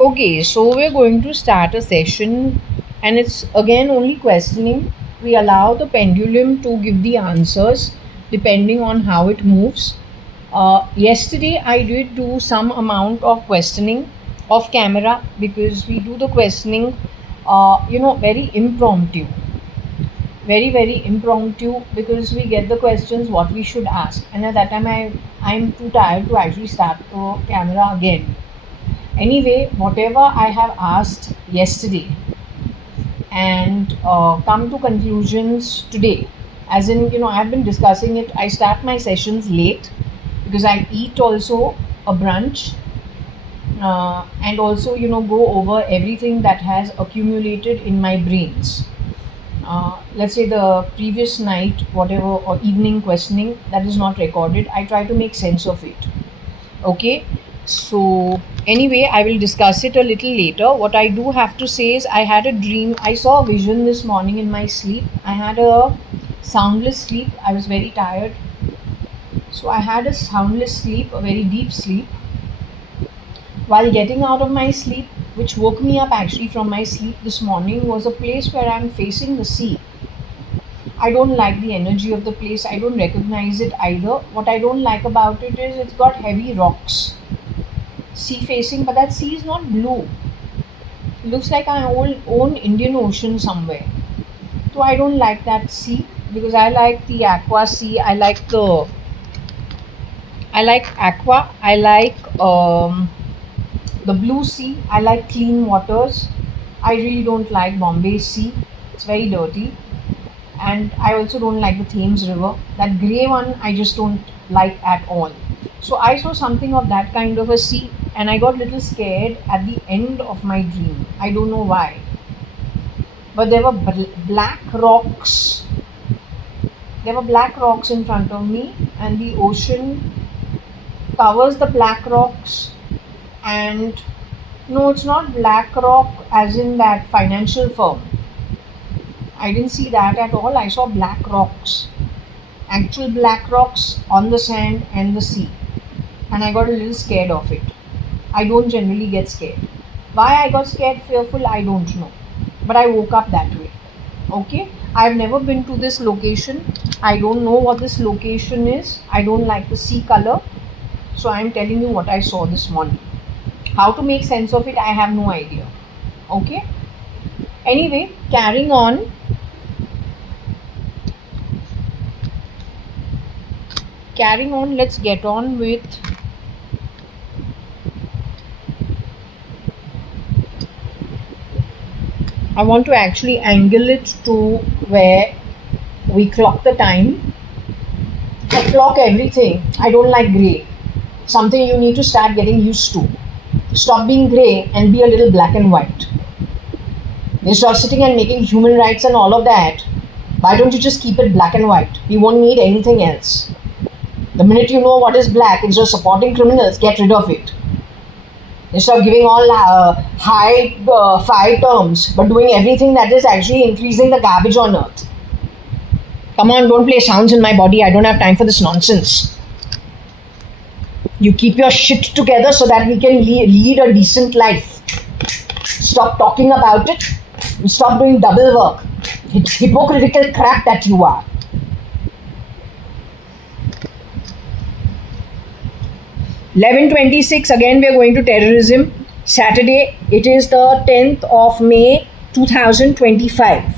Okay, so we're going to start a session, and it's again only questioning. We allow the pendulum to give the answers depending on how it moves. Yesterday, I did do some amount of questioning off camera because we do the questioning, very impromptu. Very impromptu because we get the questions what we should ask, and at that time I'm too tired to actually start the camera again. Anyway, whatever I have asked yesterday and come to conclusions today, as in, I've been discussing it. I start my sessions late because I eat also a brunch, and also, go over everything that has accumulated in my brains. Let's say the previous night, whatever, or evening questioning that is not recorded, I try to make sense of it. Okay, so anyway, I will discuss it a little later. What I do have to say is, I had a dream. I saw a vision this morning in my sleep. I had a soundless sleep. I was very tired, so I had a soundless sleep, a very deep sleep. While getting out of my sleep, which woke me up actually from my sleep this morning, was a place where I'm facing the sea. I don't like the energy of the place. I don't recognize it either. What I don't like about it is it's got heavy rocks, sea facing, but that sea is not blue. It looks like I own Indian Ocean somewhere. So I don't like that sea because I like the aqua sea. I like aqua. I like the blue sea. I like clean waters. I really don't like Bombay sea. It's very dirty. And I also don't like the Thames River. That grey one I just don't like at all. So I saw something of that kind of a sea, and I got a little scared at the end of my dream. I don't know why. But there were black rocks. There were black rocks in front of me, and the ocean covers the black rocks. And no, it's not black rock as in that financial firm. I didn't see that at all. I saw black rocks, actual black rocks on the sand and the sea, and I got a little scared of it. I don't generally get scared. Why I got scared, fearful, I don't know. But I woke up that way. Okay, I've never been to this location. I don't know what this location is. I don't like the sea color. So I'm telling you what I saw this morning. How to make sense of it, I have no idea. Okay. Anyway, carrying on. Let's get on with I want to actually angle it to where we clock the time. I clock everything. I don't like grey. Something you need to start getting used to. Stop being grey and be a little black and white. Instead of sitting and making human rights and all of that, why don't you just keep it black and white? We won't need anything else. The minute you know what is black, instead of supporting criminals, get rid of it. Instead of giving all high terms, but doing everything that is actually increasing the garbage on earth. Come on, don't play sounds in my body. I don't have time for this nonsense. You keep your shit together so that we can lead a decent life. Stop talking about it. Stop doing double work. It's hypocritical crap that you are. (11:26). Again, we are going to terrorism. Saturday. It is the 10th of May, 2025.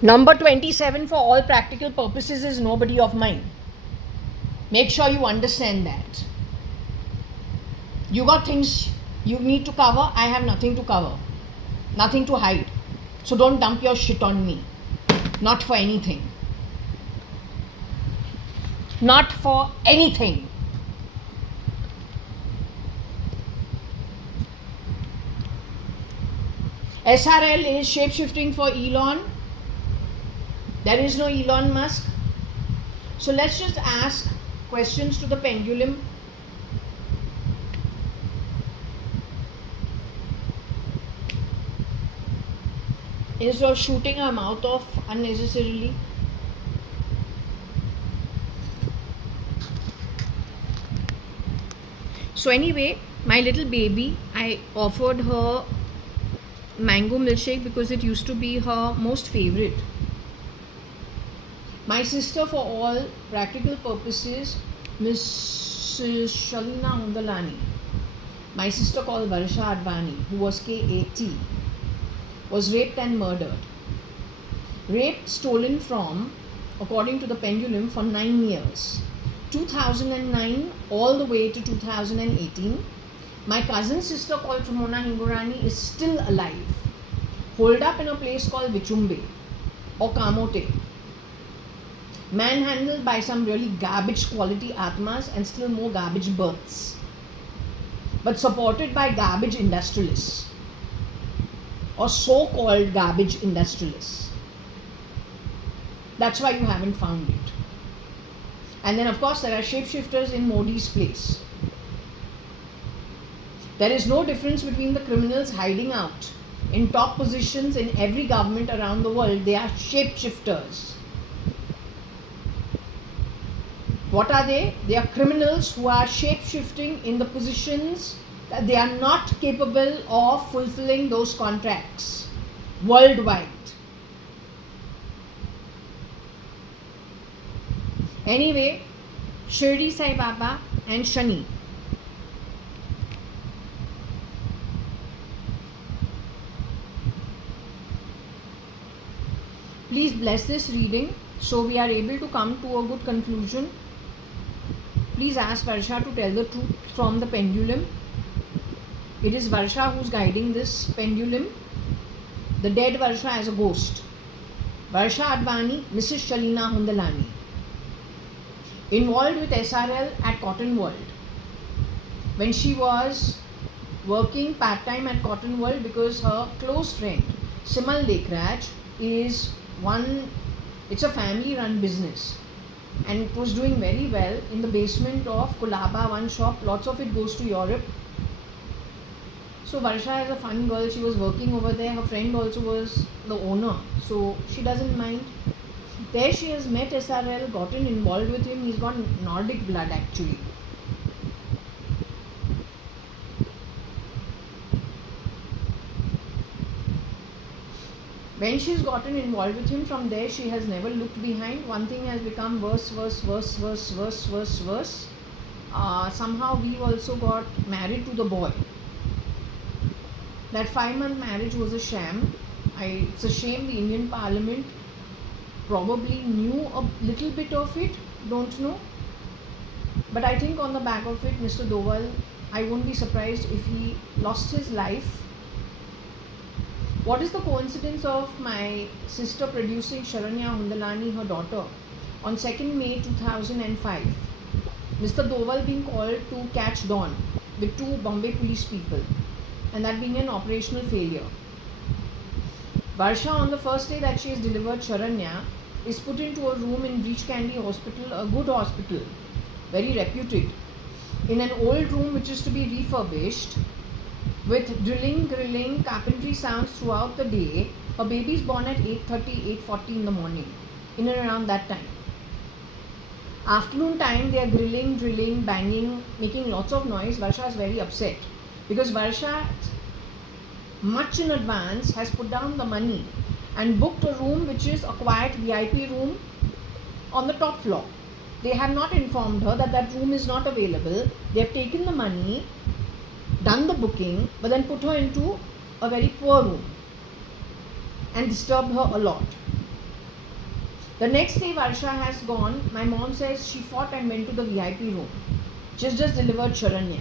Number 27, for all practical purposes, is nobody of mine. Make sure you understand that. You got things you need to cover. I have nothing to cover, nothing to hide. So don't dump your shit on me. Not for anything. Not for anything. SRL is shape-shifting for Elon. There is no Elon Musk. So let's just ask questions to the pendulum. instead of shooting her mouth off unnecessarily. So anyway, my little baby, I offered her mango milkshake because it used to be her most favorite. My sister, for all practical purposes, Mrs. Shalina Undalani, my sister called JAYA.ADVANI, who was KAT, was raped and murdered. Raped, stolen from, according to the pendulum, for 9 years. 2009 all the way to 2018. My cousin sister called Trumona Hingorani is still alive, holed up in a place called Vichumbe or Kamote, manhandled by some really garbage quality atmas and still more garbage births, but supported by garbage industrialists or so-called garbage industrialists. That's why you haven't found it. And then of course there are shapeshifters in Modi's place. There is no difference between the criminals hiding out in top positions in every government around the world. They are shapeshifters. What are they? They are criminals who are shape-shifting in the positions that they are not capable of fulfilling those contracts worldwide. Anyway, Shirdi Sai Baba and Shani. Please bless this reading so we are able to come to a good conclusion. Please ask Varsha to tell the truth from the pendulum. It is Varsha who's guiding this pendulum. The dead Varsha as a ghost. JAYA.ADVANI, Mrs. Shalina Hundalani. Involved with SRL at Cotton World. When she was working part-time at Cotton World because her close friend, Simal Lekraj, it's a family-run business. And it was doing very well in the basement of Kulaba, one shop. Lots of it goes to Europe. So Varsha is a fun girl. She was working over there. Her friend also was the owner. So she doesn't mind. There she has met SRL, gotten involved with him. He's got Nordic blood actually. When she's gotten involved with him, from there she has never looked behind. One thing has become worse. Somehow we also got married to the boy. That 5-month marriage was a sham. It's a shame the Indian Parliament probably knew a little bit of it, don't know. But I think on the back of it, Mr. Doval, I won't be surprised if he lost his life. What is the coincidence of my sister producing Sharanya Hundalani, her daughter, on 2nd May 2005? Mr. Doval being called to catch Dawn with 2 Bombay police people, and that being an operational failure. Varsha, on the first day that she has delivered Sharanya, is put into a room in Breach Candy Hospital, a good hospital, very reputed, in an old room which is to be refurbished, with drilling, grilling, carpentry sounds throughout the day. Her baby is born at 8:30, 8:40 in the morning, in and around that time. Afternoon time, they are grilling, drilling, banging, making lots of noise. Varsha is very upset because Varsha, much in advance, has put down the money and booked a room which is a quiet VIP room on the top floor. They have not informed her that that room is not available. They have taken the money, done the booking, but then put her into a very poor room and disturbed her a lot. The next day Varsha has gone. My mom says she fought and went to the VIP room. She's just delivered Sharanya.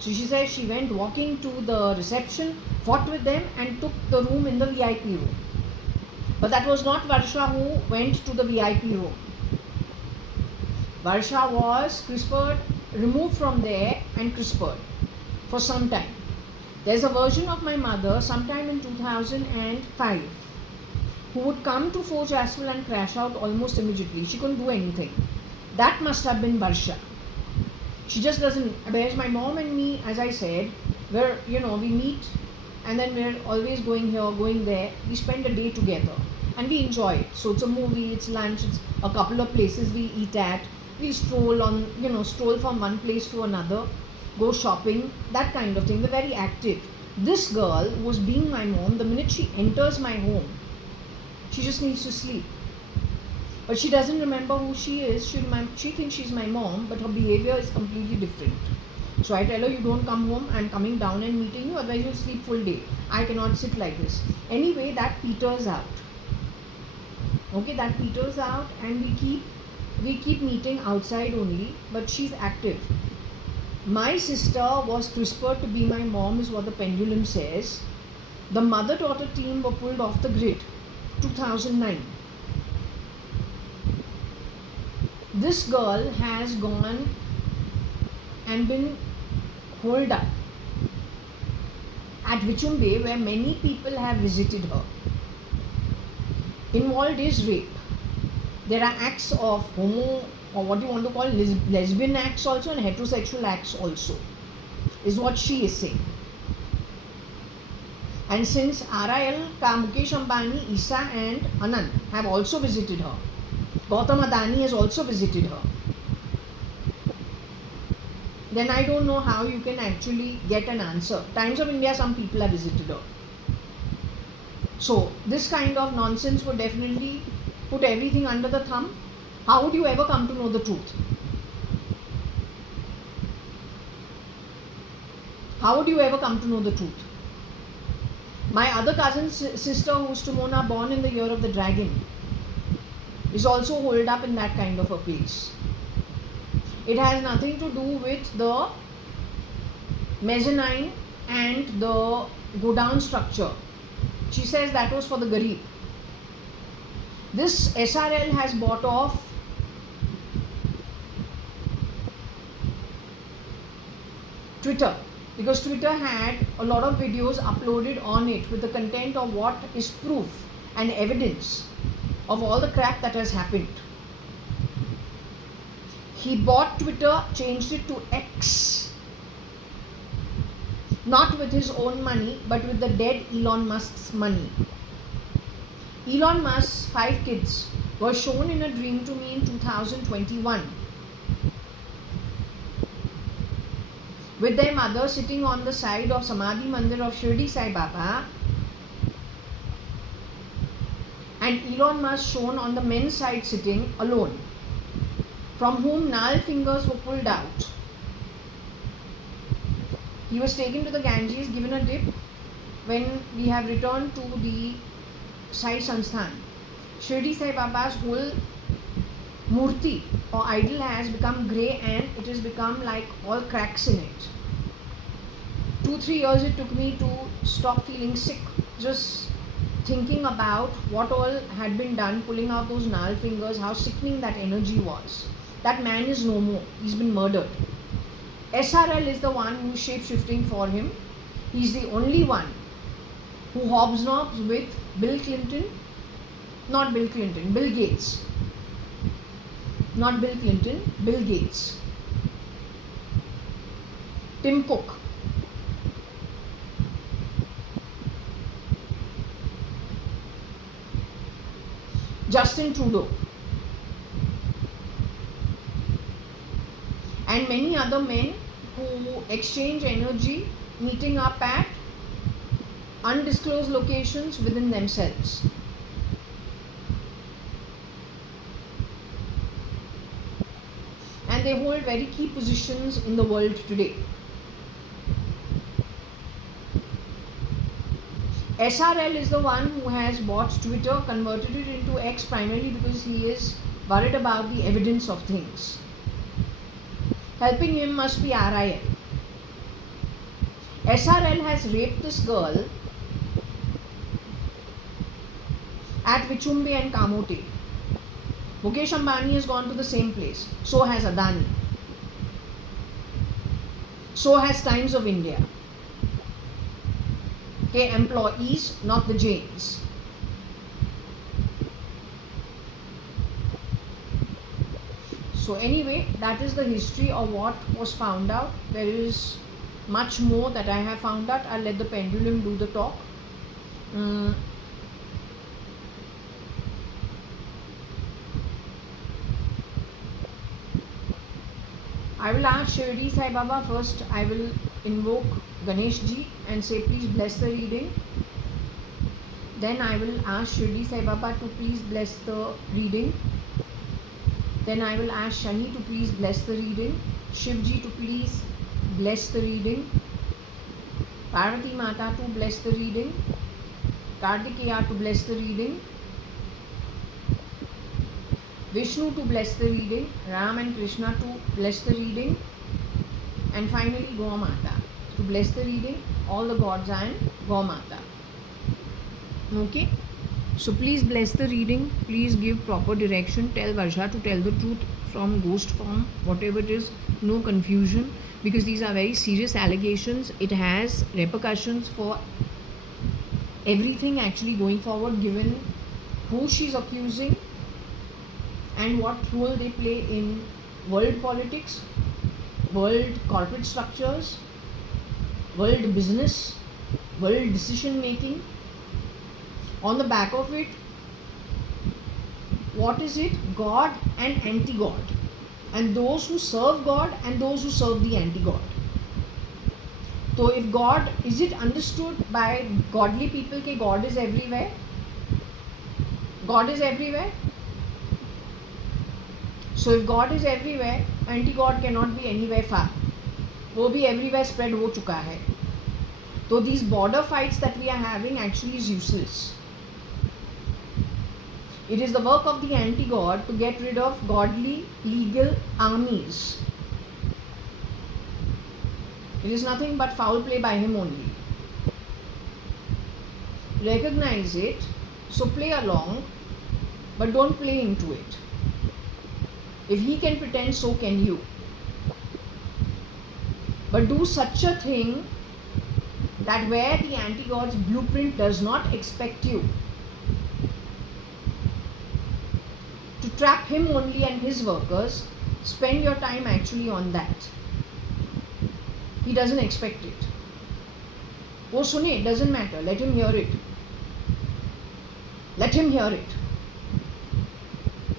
So she says she went walking to the reception, fought with them and took the room in the VIP room. But that was not Varsha who went to the VIP room. Varsha was removed from there and CRISPR'd for some time. There's a version of my mother sometime in 2005 who would come to Fort Jaswell and crash out almost immediately. She couldn't do anything. That must have been Varsha. She just doesn't. Whereas my mom and me, as I said, we meet and then we're always going here, going there. We spend a day together and we enjoy it. So it's a movie, it's lunch, it's a couple of places we eat at. We stroll on, stroll from one place to another, go shopping, that kind of thing. We're very active. This girl was being my mom. The minute she enters my home, she just needs to sleep. But she doesn't remember who she is. She thinks she's my mom, but her behavior is completely different. So I tell her, you don't come home, I'm coming down and meeting you, otherwise you'll sleep full day. I cannot sit like this. Anyway, that peters out. Okay, that peters out, and we keep meeting outside only, but she's active. My sister was CRISPR to be my mom, is what the pendulum says. The mother-daughter team were pulled off the grid, 2009. This girl has gone and been holed up at Vichumbe, where many people have visited her. Involved is rape. There are acts of homo, or what you want to call lesbian acts also, and heterosexual acts also, is what she is saying. And since RIL, Mukesh Ambani, Isa and Anand have also visited her, Gautam Adani has also visited her, then I don't know how you can actually get an answer. Times of India, some people have visited her. So this kind of nonsense would definitely put everything under the thumb. How would you ever come to know the truth? How would you ever come to know the truth? My other cousin's sister, who's to Mona, born in the year of the dragon, is also holed up in that kind of a place. It has nothing to do with the mezzanine and the godown structure. She says that was for the Garib. This SRL has bought off Twitter, because Twitter had a lot of videos uploaded on it with the content of what is proof and evidence of all the crap that has happened. He bought Twitter, changed it to X, not with his own money, but with the dead Elon Musk's money. Elon Musk's 5 kids were shown in a dream to me in 2021, with their mother sitting on the side of Samadhi Mandir of Shirdi Sai Baba, and Elon Musk shown on the men's side sitting alone, from whom gnarled fingers were pulled out. He was taken to the Ganges, given a dip. When we have returned to the Sai Sansthan, Shirdi Sai Baba's whole murti or idol has become grey, and it has become like all cracks in it. 2-3 years it took me to stop feeling sick, just thinking about what all had been done, pulling out those gnarled fingers, how sickening that energy was. That man is no more. He's been murdered. SRL is the one who's shape-shifting for him. He's the only one who hobnobs with Bill Clinton, not Bill Clinton, Bill Gates. Not Bill Clinton, Bill Gates. Tim Cook. Justin Trudeau. And many other men who exchange energy, meeting up at undisclosed locations within themselves. And they hold very key positions in the world today. SRL is the one who has bought Twitter, converted it into X primarily because he is worried about the evidence of things. Helping him must be RIL. SRL has raped this girl at Vichumbe and Kamote. Mukesh Ambani has gone to the same place. So has Adani. So has Times of India. Okay, employees, not the Jains. So anyway, that is the history of what was found out. There is much more that I have found out. I'll let the pendulum do the talk. Mm, I will ask Shirdi Sai Baba first. I will invoke Ganesh Ji and say, please bless the reading. Then I will ask Shirdi Sai Baba to please bless the reading. Then I will ask Shani to please bless the reading. Shivji to please bless the reading. Parvati Mata to bless the reading. Kartikeya to bless the reading. Vishnu to bless the reading. Ram and Krishna to bless the reading. And finally Go Mata to bless the reading. All the gods and Go Mata. Okay? So please bless the reading. Please give proper direction. Tell Varsha to tell the truth from ghost form, whatever it is. No confusion, because these are very serious allegations. It has repercussions for everything actually going forward, given who she's accusing and what role they play in world politics, world corporate structures, world business, world decision making. On the back of it, what is it? God and anti-God, and those who serve God and those who serve the anti-God. So if God, is it understood by godly people that God is everywhere? God is everywhere. So if God is everywhere, anti-God cannot be anywhere far. वो भी everywhere spread हो चुका है. So these border fights that we are having actually is useless. It is the work of the anti-God to get rid of godly legal armies. It is nothing but foul play by him only. Recognize it, so play along, but don't play into it. If he can pretend, so can you. But do such a thing that where the anti-God's blueprint does not expect you, to trap him only and his workers, spend your time actually on that. He doesn't expect it. Oh, sune, it doesn't matter. Let him hear it. Let him hear it.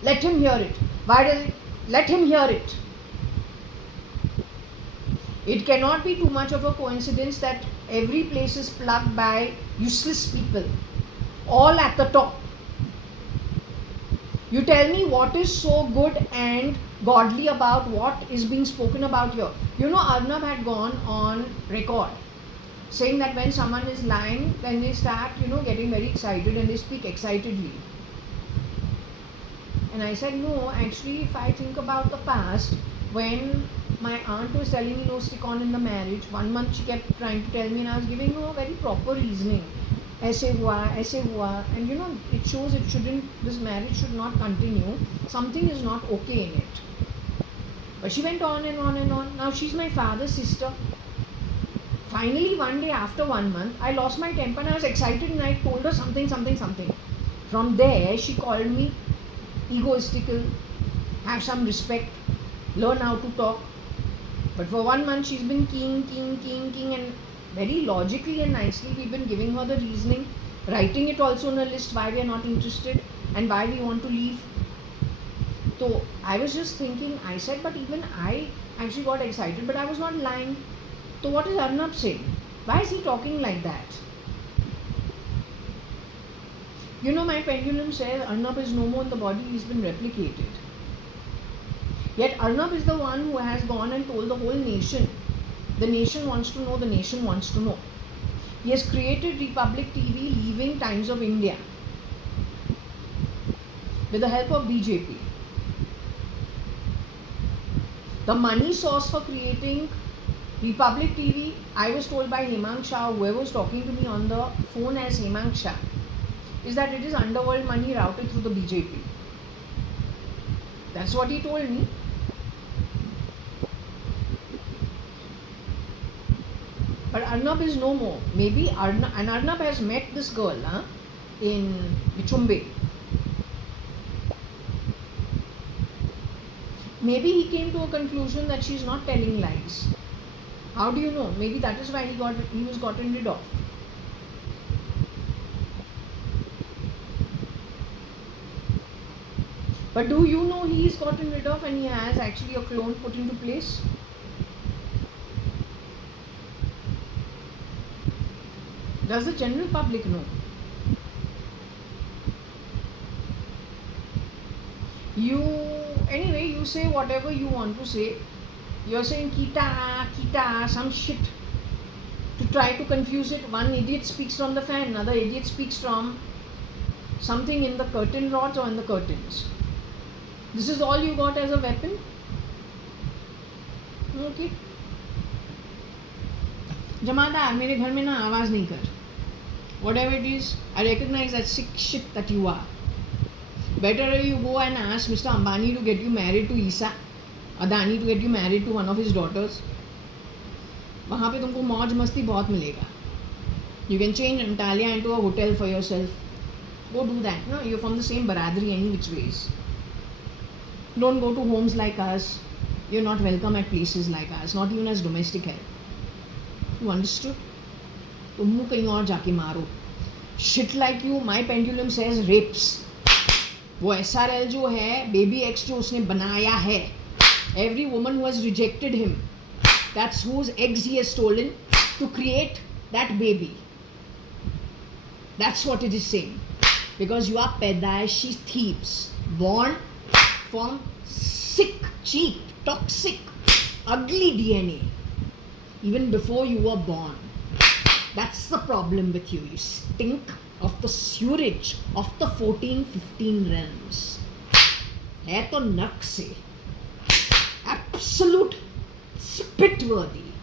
Let him hear it. Why does it? Let him hear it. It cannot be too much of a coincidence that every place is plugged by useless people, all at the top. You tell me what is so good and godly about what is being spoken about here. You know, Arnab had gone on record saying that when someone is lying, then they start, getting very excited and they speak excitedly. And I said, no, actually, if I think about the past, when my aunt was telling me no, stick on in the marriage, 1 month she kept trying to tell me and I was giving her a very proper reasoning. Aise hua, and it shows this marriage should not continue. Something is not okay in it. But she went on and on and on. Now she's my father's sister. Finally, one day after 1 month, I lost my temper and I was excited and I told her something. From there, she called me egoistical, have some respect, learn how to talk. But for 1 month, she's been keen, and very logically and nicely we've been giving her the reasoning, writing it also on a list why we are not interested and why we want to leave. So I was just thinking, I said, but even I actually got excited, but I was not lying. So what is Arnab saying? Why is he talking like that? My pendulum says Arnab is no more in the body, he's been replicated. Yet Arnab is the one who has gone and told the whole nation. The nation wants to know, the nation wants to know. He has created Republic TV leaving Times of India with the help of BJP. The money source for creating Republic TV, I was told by Hemang Shah, whoever was talking to me on the phone as Hemang Shah, is that it is underworld money routed through the BJP. That's what he told me. But Arnab is no more. Maybe Arnab has met this girl in Bichumbe. Maybe he came to a conclusion that she's not telling lies. How do you know? Maybe that is why he was gotten rid of. But do you know he is gotten rid of and he has actually a clone put into place? Does the general public know? You, anyway, you say whatever you want to say. You're saying kita, some shit to try to confuse it. One idiot speaks from the fan, another idiot speaks from something in the curtain rods or in the curtains. This is all you got as a weapon? Okay. Jamadar, मेरे घर में ना आवाज़ नहीं कर. Whatever it is, I recognize that sick shit that you are. Better you go and ask Mr. Ambani to get you married to Isa, Adani to get you married to one of his daughters. वहाँ पे तुमको मौज मस्ती बहुत मिलेगा. You can change Antalya into a hotel for yourself. Go do that. No, you're from the same baradri any which ways. Don't go to homes like us. You're not welcome at places like us. Not even as domestic help. You understood? तो मुँह कहीं और जाके मारो. Shit like you, my pendulum says rapes. वो SRL जो है, baby X जो उसने बनाया है. Every woman who has rejected him, that's whose eggs he has stolen to create that baby. That's what it is saying. Because you are pedaishi thieves, born from sick, cheap, toxic, ugly DNA, even before you were born. That's the problem with you. You stink of the sewerage of the 14-15 realms. है तो नर्क से. Absolute spit-worthy,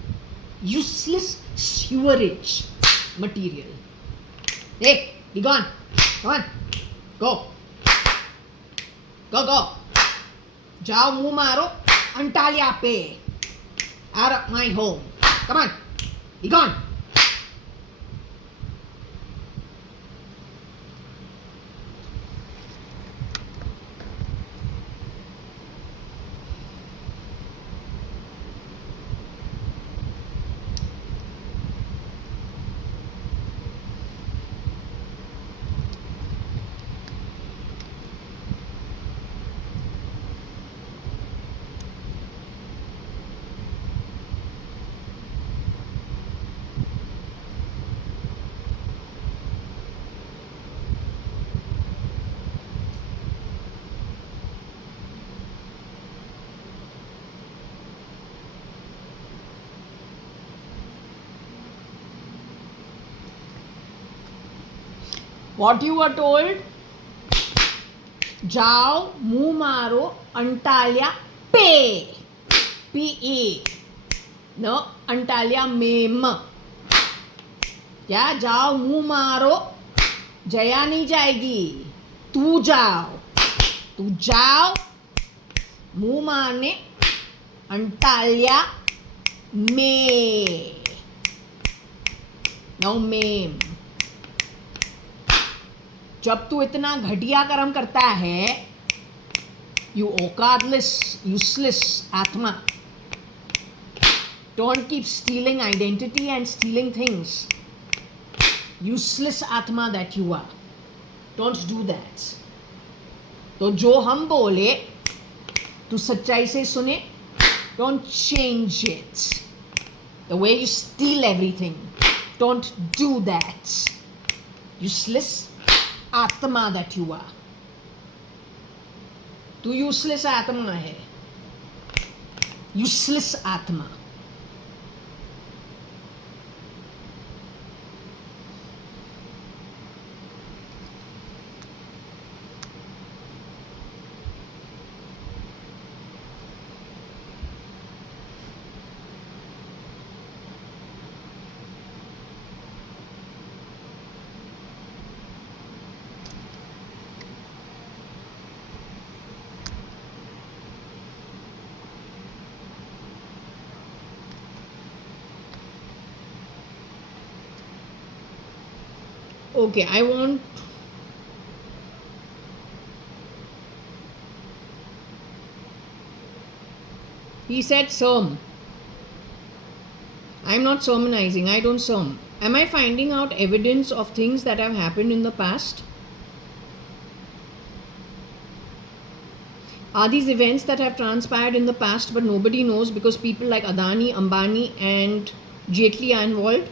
useless sewerage material. Hey, be gone. Come on. Go. Go, go. जाओ मुंह मारो Antalya पे. Out of my home. Come on. Be gone. What you were told? जाओ मुंह मारो अंटालिया पे. PE. No, Antalya ma'am. क्या? जाओ मुंह मारो. जया नहीं जाएगी. तू जाओ. तू जाओ मुंह मारने अंटालिया में. No ma'am. जब तू इतना घटिया कर्म करता है, you औकातलेस, useless आत्मा, don't keep stealing identity and stealing things. Useless आत्मा that you are. Don't do that. तो जो हम बोले, तू सच्चाई से सुने. Don't change it. The way you steal everything. Don't do that. Useless आत्मा that you are. तू useless आत्मा है. Useless आत्मा. Okay, I want. He said some. I'm not sermonizing. I don't sermon. Am I finding out evidence of things that have happened in the past? Are these events that have transpired in the past but nobody knows because people like Adani, Ambani and Jaitley are involved?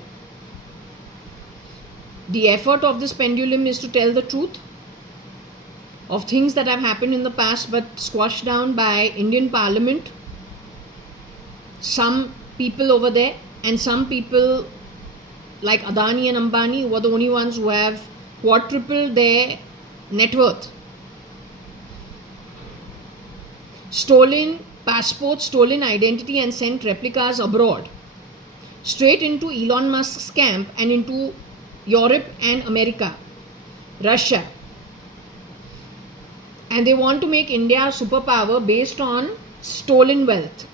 The effort of this pendulum is to tell the truth of things that have happened in the past but squashed down by Indian Parliament, some people over there, and some people like Adani and Ambani who are the only ones who have quadrupled their net worth. Stolen passports, stolen identity, and sent replicas abroad, straight into Elon Musk's camp and into Europe and America, Russia. And they want to make India a superpower based on stolen wealth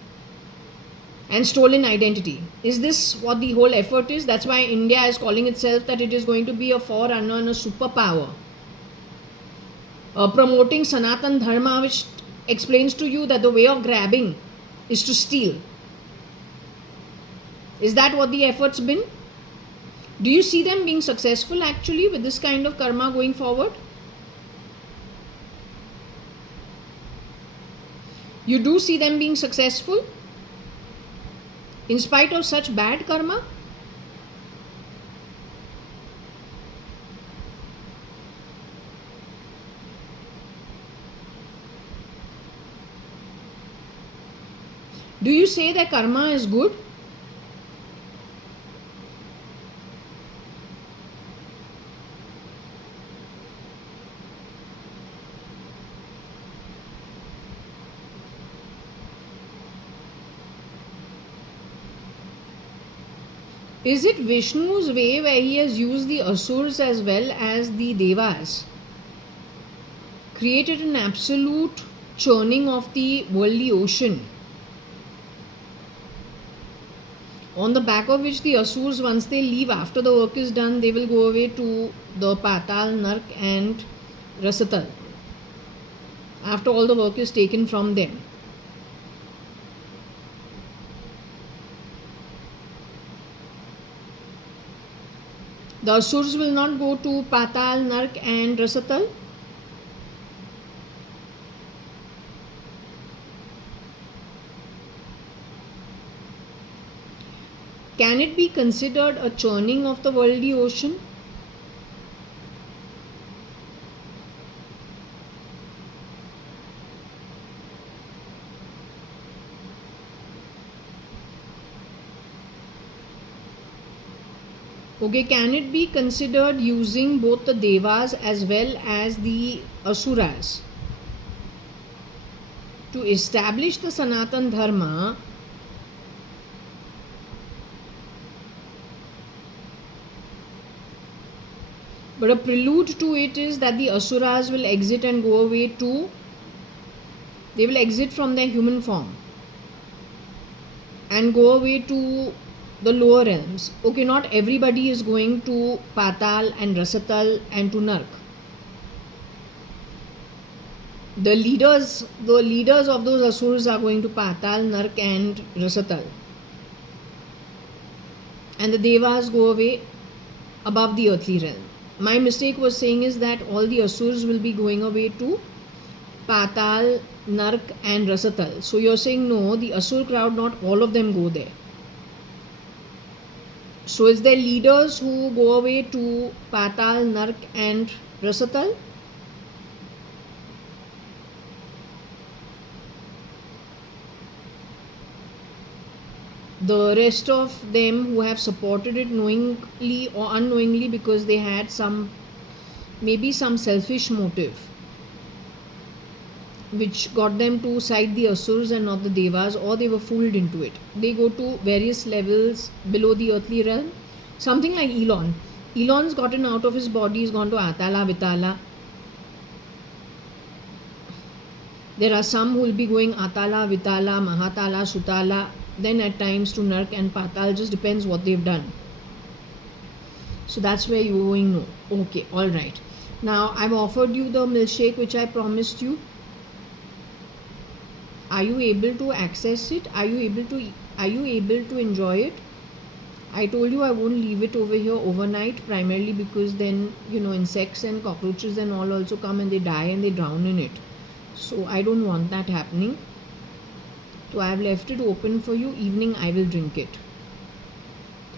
and stolen identity. Is this what the whole effort is? That's why India is calling itself that it is going to be a forerunner and a superpower. Promoting Sanatan Dharma, which explains to you that the way of grabbing is to steal. Is that what the effort's been? Do you see them being successful actually with this kind of karma going forward? You do see them being successful in spite of such bad karma? Do you say that karma is good? Is it Vishnu's way where he has used the Asurs as well as the Devas, created an absolute churning of the worldly ocean, on the back of which the Asurs, once they leave after the work is done, they will go away to the Patal, Nark and Rasatal after all the work is taken from them? The Asurs will not go to Patal, Nark and Rasatal. Can it be considered a churning of the worldly ocean? Okay, can it be considered using both the Devas as well as the Asuras to establish the Sanatan Dharma? But a prelude to it is that the Asuras will exit and go away to, they will exit from their human form and go away to the lower realms. Okay, not everybody is going to Patal and Rasatal and to Nark. The leaders of those Asurs are going to Patal, Nark and Rasatal. And the Devas go away above the earthly realm. My mistake was saying is that all the Asurs will be going away to Patal, Nark and Rasatal. So you're saying no, the Asur crowd, not all of them go there. So is there leaders who go away to Patal, Nark and Rasatal? The rest of them who have supported it knowingly or unknowingly because they had maybe some selfish motive which got them to side the Asurs and not the Devas, or they were fooled into it. They go to various levels below the earthly realm. Something like Elon. Elon's gotten out of his body, he's gone to Atala, Vitala. There are some who will be going Atala, Vitala, Mahatala, Sutala, then at times to Nark and Patal, just depends what they've done. So that's where you're going no. Okay, alright. Now I've offered you the milkshake which I promised you. Are you able to access it? Are you able to enjoy it? I told you I won't leave it over here overnight, primarily because then, insects and cockroaches and all also come and they die and they drown in it. So I don't want that happening. So I have left it open for you. Evening I will drink it.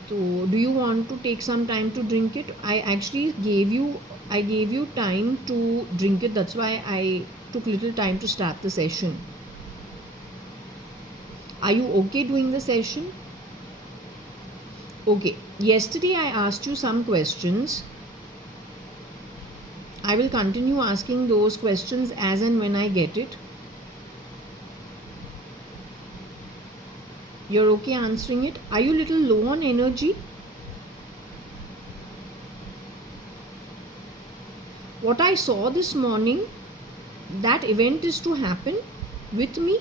So do you want to take some time to drink it? I gave you time to drink it. That's why I took little time to start the session. Are you okay doing the session? Okay. Yesterday I asked you some questions. I will continue asking those questions as and when I get it. You're okay answering it? Are you a little low on energy? What I saw this morning, that event is to happen with me.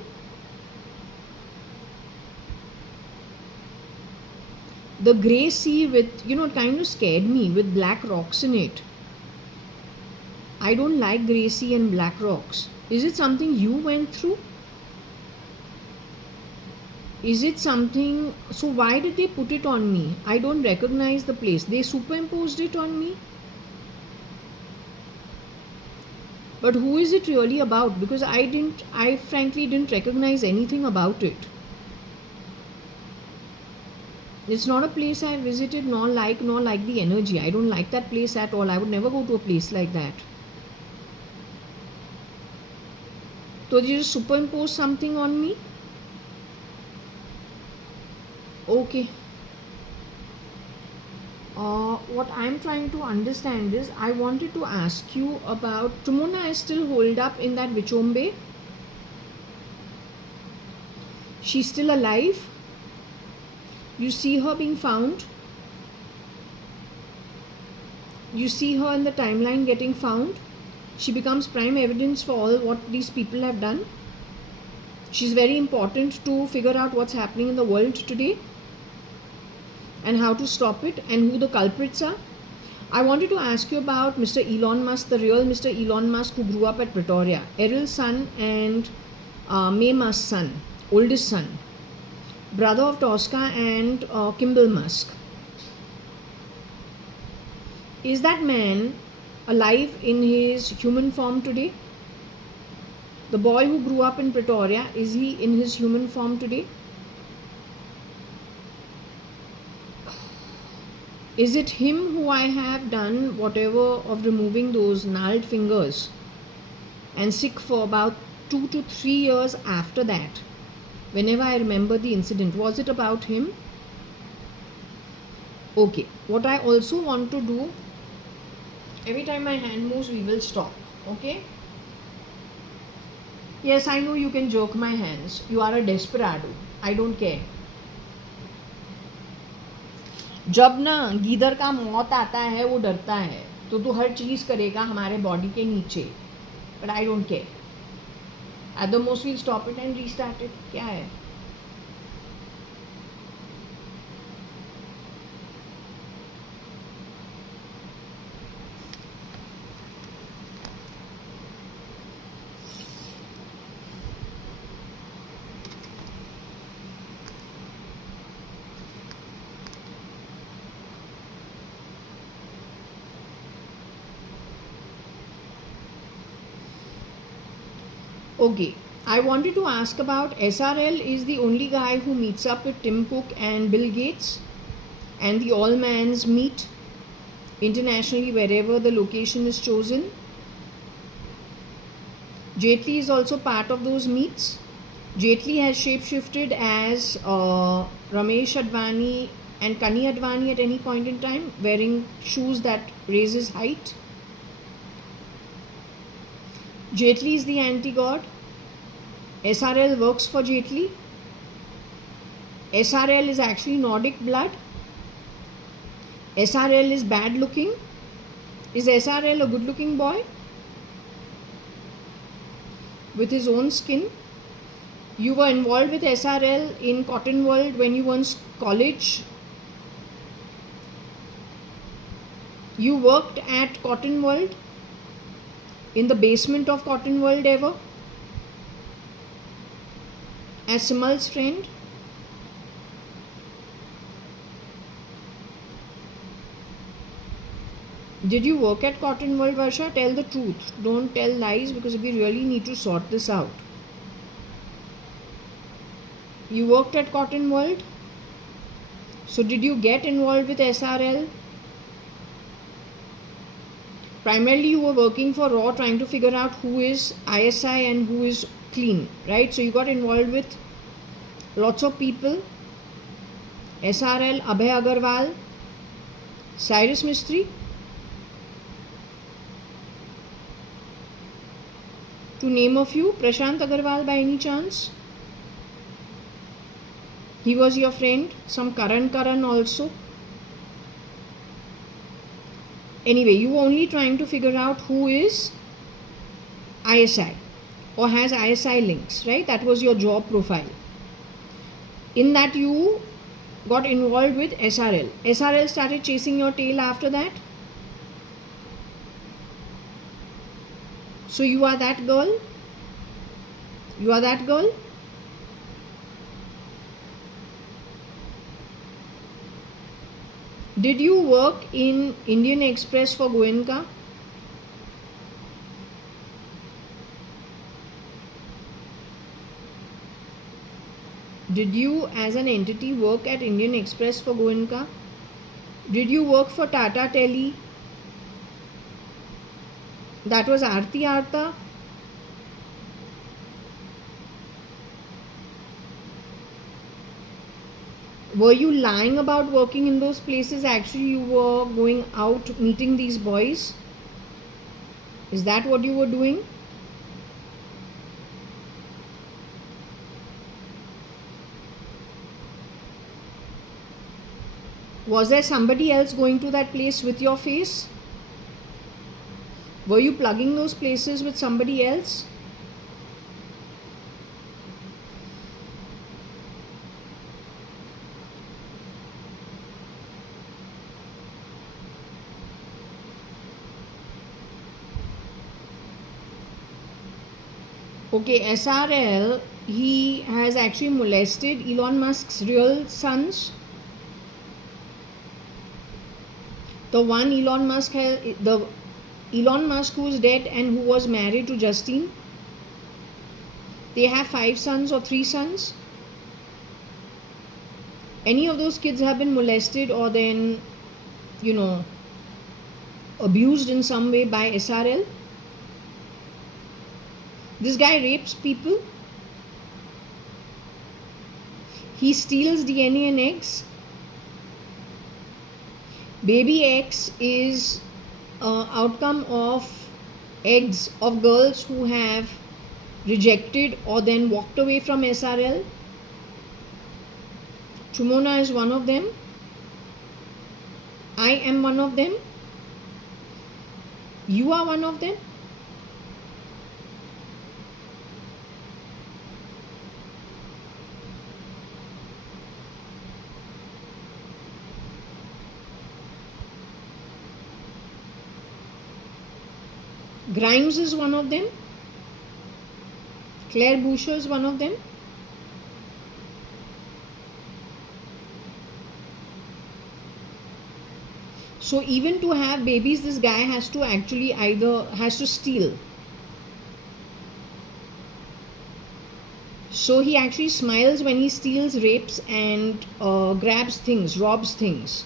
The grey sea with, it kind of scared me, with black rocks in it. I don't like grey sea and black rocks. Is it something you went through? Is it something... So why did they put it on me? I don't recognize the place. They superimposed it on me. But who is it really about? Because I frankly didn't recognize anything about it. It's not a place I visited, nor like the energy. I don't like that place at all. I would never go to a place like that. So they just superimpose something on me? Okay. What I'm trying to understand is, I wanted to ask you about... Tumona is still holed up in that Vichombe. She's still alive. You see her being found. You see her in the timeline getting found. She becomes prime evidence for all what these people have done. She's very important to figure out what's happening in the world today and how to stop it and who the culprits are. I wanted to ask you about Mr. Elon Musk, the real Mr. Elon Musk who grew up at Pretoria. Errol's son and May Musk's son, oldest son. Brother of Tosca and Kimball Musk. Is that man alive in his human form today? The boy who grew up in Pretoria, is he in his human form today? Is it him who I have done whatever of removing those gnarled fingers and sick for about 2 to 3 years after that? Whenever I remember the incident, was it about him? Okay. What I also want to do, every time my hand moves, we will stop. Okay? Yes, I know you can jerk my hands. You are a desperado. I don't care. जब ना गीदर का मौत आता है वो डरता है, तो तू हर चीज़ करेगा हमारे बॉडी के नीचे. But I don't care. At the most we'll stop it and restart it. क्या है? Okay, I wanted to ask about SRL is the only guy who meets up with Tim Cook and Bill Gates and the all mans meet internationally wherever the location is chosen. Jaitley is also part of those meets. Jaitley has shapeshifted as Ramesh Advani and Kani Advani at any point in time, wearing shoes that raises height. Jaitley is the anti-god. SRL works for Jaitley. SRL is actually Nordic blood. SRL is bad looking. Is SRL a good looking boy? With his own skin. You were involved with SRL in Cotton World when you were in college. You worked at Cotton World, in the basement of Cotton World ever, as Simal's friend. Did you work at Cotton World, Varsha? Tell the truth. Don't tell lies, because we really need to sort this out. You worked at Cotton World? So did you get involved with SRL? Primarily you were working for Raw, trying to figure out who is ISI and who is clean, right? So you got involved with lots of people. SRL, Abhay Agarwal, Cyrus Mistry. To name a few, Prashant Agarwal by any chance? He was your friend. Some Karan also. Anyway, you were only trying to figure out who is ISI or has ISI links, right? That was your job profile. In that you got involved with SRL. SRL started chasing your tail after that. So you are that girl? You are that girl? Did you work in Indian Express for Goenka? Did you as an entity work at Indian Express for Goenka? Did you work for Tata Tele? That was Aarti Arta. Were you lying about working in those places? Actually, you were going out meeting these boys? Is that what you were doing? Was there somebody else going to that place with your face? Were you plugging those places with somebody else? Okay, SRL, he has actually molested Elon Musk's real sons. The one Elon Musk who is dead and who was married to Justine. They have 5 sons or 3 sons. Any of those kids have been molested or then, abused in some way by SRL. This guy rapes people. He steals DNA and eggs. Baby X is outcome of eggs of girls who have rejected or then walked away from SRL. Chumona is one of them. I am one of them. You are one of them. Grimes is one of them. Claire Boucher is one of them. So even to have babies, this guy has to actually has to steal. So he actually smiles when he steals, rapes and grabs things, robs things.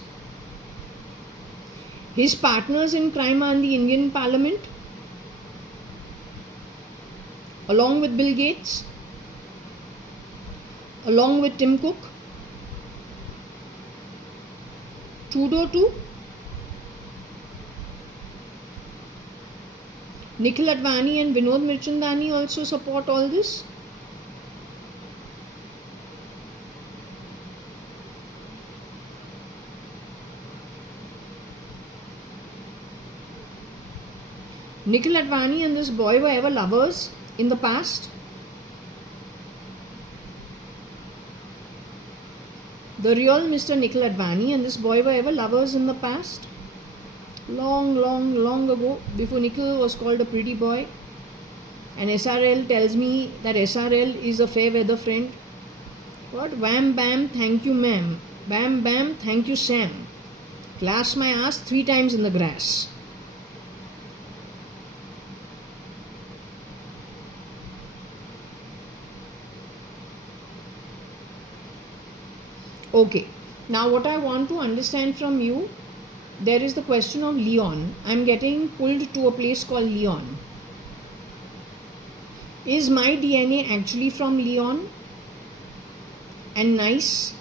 His partners in crime are in the Indian Parliament, along with Bill Gates, along with Tim Cook, Trudeau too, Nikhil Advani and Vinod Mirchandani also support all this. Nikhil Advani and this boy were ever lovers in the past? The real Mr. Nikhil Advani and this boy were ever lovers in the past? Long ago, before Nikhil was called a pretty boy. And SRL tells me that SRL is a fair weather friend. What? Wham bam, thank you ma'am. Bam bam, thank you Sam. Class my ass 3 times in the grass. Okay, now what I want to understand from you, there is the question of Leon. I'm getting pulled to a place called Leon. Is my DNA actually from Leon and Nice?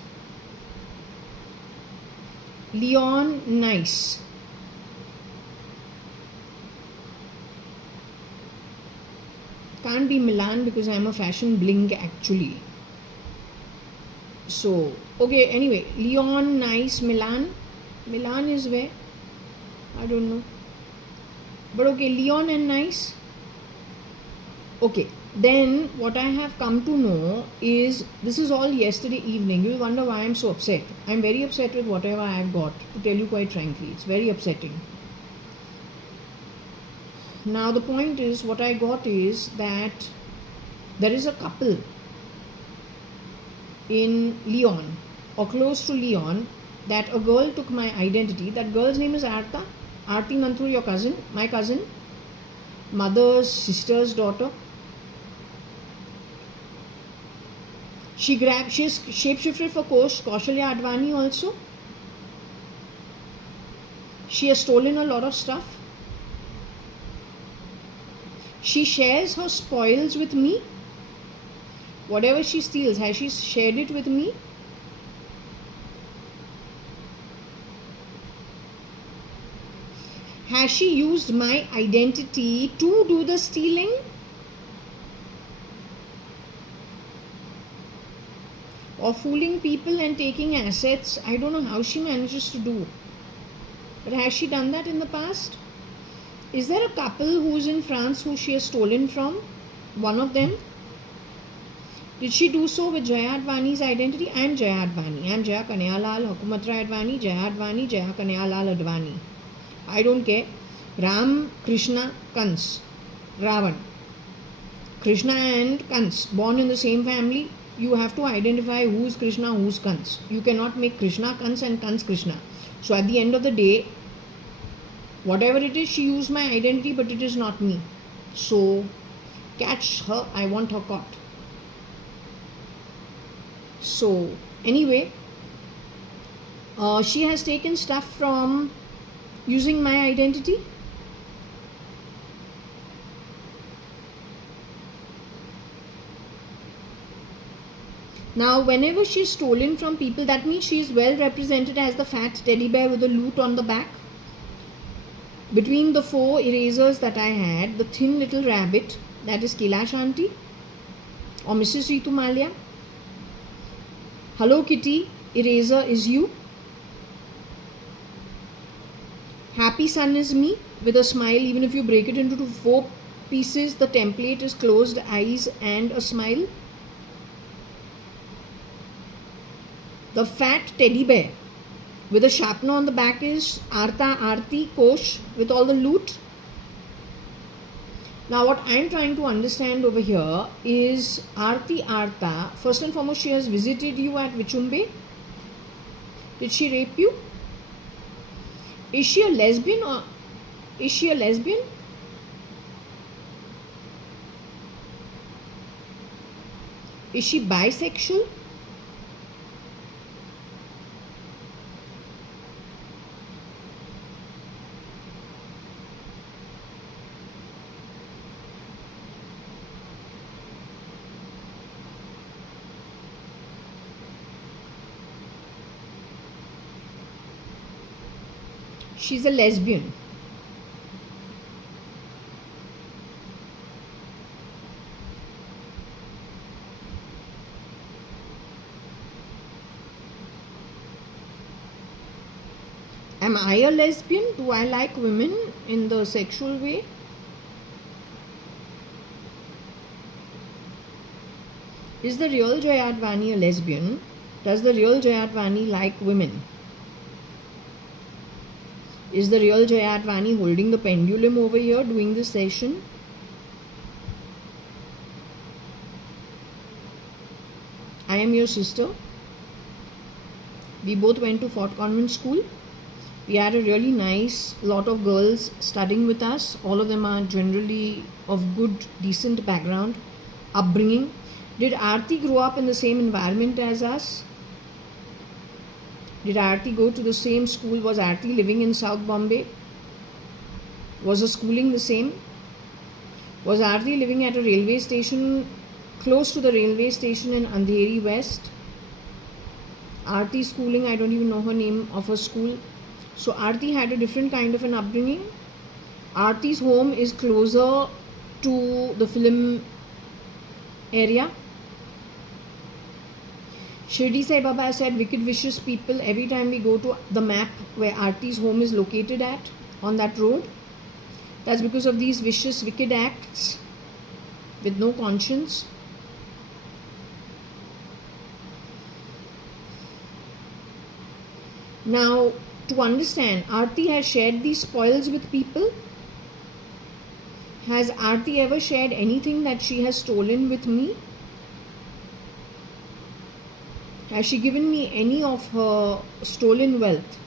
Leon, Nice. Can't be Milan because I'm a fashion bling actually. So, okay, anyway, Leon, Nice, Milan. Milan is where? I don't know. But okay, Leon and Nice. Okay, then what I have come to know is this is all yesterday evening. You'll wonder why I'm so upset. I'm very upset with whatever I've got, to tell you quite frankly. It's very upsetting. Now, the point is, what I got is that there is a couple in Leon or close to Leon that a girl took my identity. That girl's name is Arta. Aarti Nanthur, your cousin, my cousin, mother's sister's daughter. She's shapeshifted for Kaushalya Advani also. She has stolen a lot of stuff. She shares her spoils with me. Whatever she steals, has she shared it with me? Has she used my identity to do the stealing? Or fooling people and taking assets? I don't know how she manages to do. But has she done that in the past? Is there a couple who's in France who she has stolen from? One of them? Did she do so with JAYA.ADVANI's identity? I am JAYA.ADVANI. I am Jaya Kanayalal Hukumatra Advani, JAYA.ADVANI, Jaya Kanayalal Advani. I don't care. Ram, Krishna, Kans, Ravan. Krishna and Kans, born in the same family, you have to identify who's Krishna, who's Kans. You cannot make Krishna Kans and Kans Krishna. So at the end of the day, whatever it is, she used my identity, but it is not me. So catch her, I want her caught. So anyway, she has taken stuff from using my identity. Now, whenever she is stolen from people, that means she is well represented as the fat teddy bear with the loot on the back. Between the 4 erasers that I had, the thin little rabbit, that is Kailash Aunty or Mrs. Ritu Malia. Hello Kitty, eraser is you. Happy Sun is me with a smile. Even if you break it into 4 pieces, the template is closed eyes and a smile. The fat teddy bear with a sharpener on the back is Arta Aarti Kosh with all the loot. Now what I am trying to understand over here is Aarti Arta. First and foremost, she has visited you at Vichumbe. Did she rape you? Is she a lesbian or is she a lesbian? Is she bisexual? She's a lesbian. Am I a lesbian? Do I like women in the sexual way? Is the real JAYA.ADVANI a lesbian? Does the real JAYA.ADVANI like women? Is the real JAYA.ADVANI holding the pendulum over here doing this session? I am your sister. We both went to Fort Convent School. We had a really nice lot of girls studying with us. All of them are generally of good, decent background, upbringing. Did Aarti grow up in the same environment as us? Did Aarti go to the same school? Was Aarti living in South Bombay? Was the schooling the same? Was Aarti living at a railway station, close to the railway station in Andheri West? Aarti schooling, I don't even know her name of her school. So Aarti had a different kind of an upbringing. Aarti's home is closer to the film area. Shirdi Sai Baba said, wicked vicious people. Every time we go to the map where Aarti's home is located at, on that road, that's because of these vicious, wicked acts with no conscience. Now, to understand, Aarti has shared these spoils with people. Has Aarti ever shared anything that she has stolen with me? Has she given me any of her stolen wealth?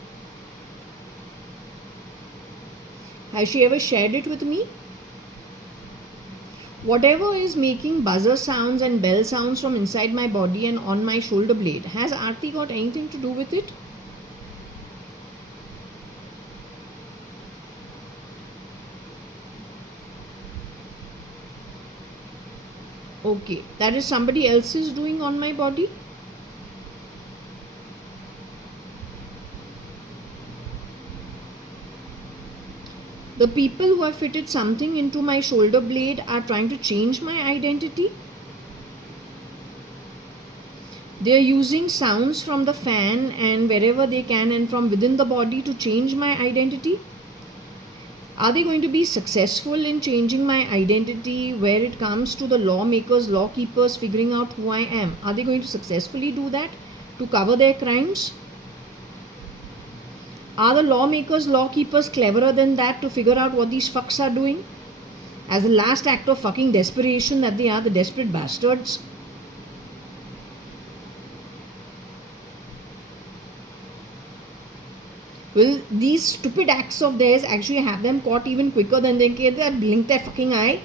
Has she ever shared it with me? Whatever is making buzzer sounds and bell sounds from inside my body and on my shoulder blade, has Aarti got anything to do with it? Okay, that is somebody else's doing on my body. The people who have fitted something into my shoulder blade are trying to change my identity. They are using sounds from the fan and wherever they can and from within the body to change my identity. Are they going to be successful in changing my identity where it comes to the lawmakers, lawkeepers figuring out who I am? Are they going to successfully do that to cover their crimes? Are the lawmakers, lawkeepers cleverer than that to figure out what these fucks are doing? As the last act of fucking desperation that they are, the desperate bastards. Will these stupid acts of theirs actually have them caught even quicker than they can blink their fucking eye?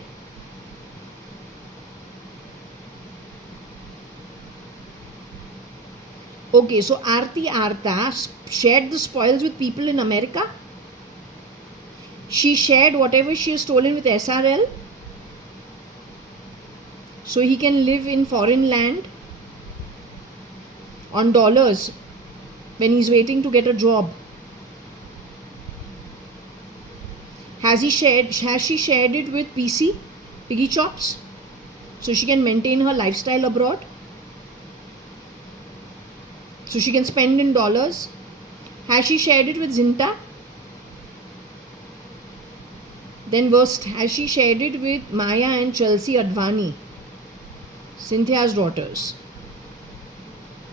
Okay, so Aarti Arta shared the spoils with people in America. She shared whatever she has stolen with SRL. So he can live in foreign land on dollars when he's waiting to get a job. Has she shared it with PC, Piggy Chops, so she can maintain her lifestyle abroad? So she can spend in dollars? Has she shared it with Zinta? Then worst, has she shared it with Maya and JAYA.ADVANI, Cynthia's daughters?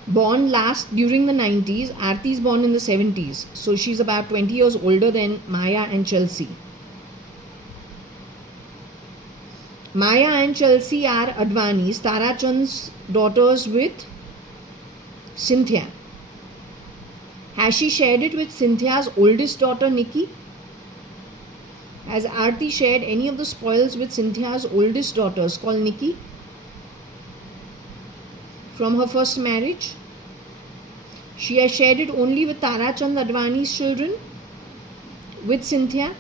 Born last during the 90s, Aarti is born in the 70s. So she's about 20 years older than Maya and Chelsea. Maya and Chelsea are Advanis, Tara Chand's daughters with Cynthia. Has she shared it with Cynthia's oldest daughter Nikki? Has Aarti shared any of the spoils with Cynthia's oldest daughters called Nikki from her first marriage? She has shared it only with Tara Chand Advani's children, with Cynthia.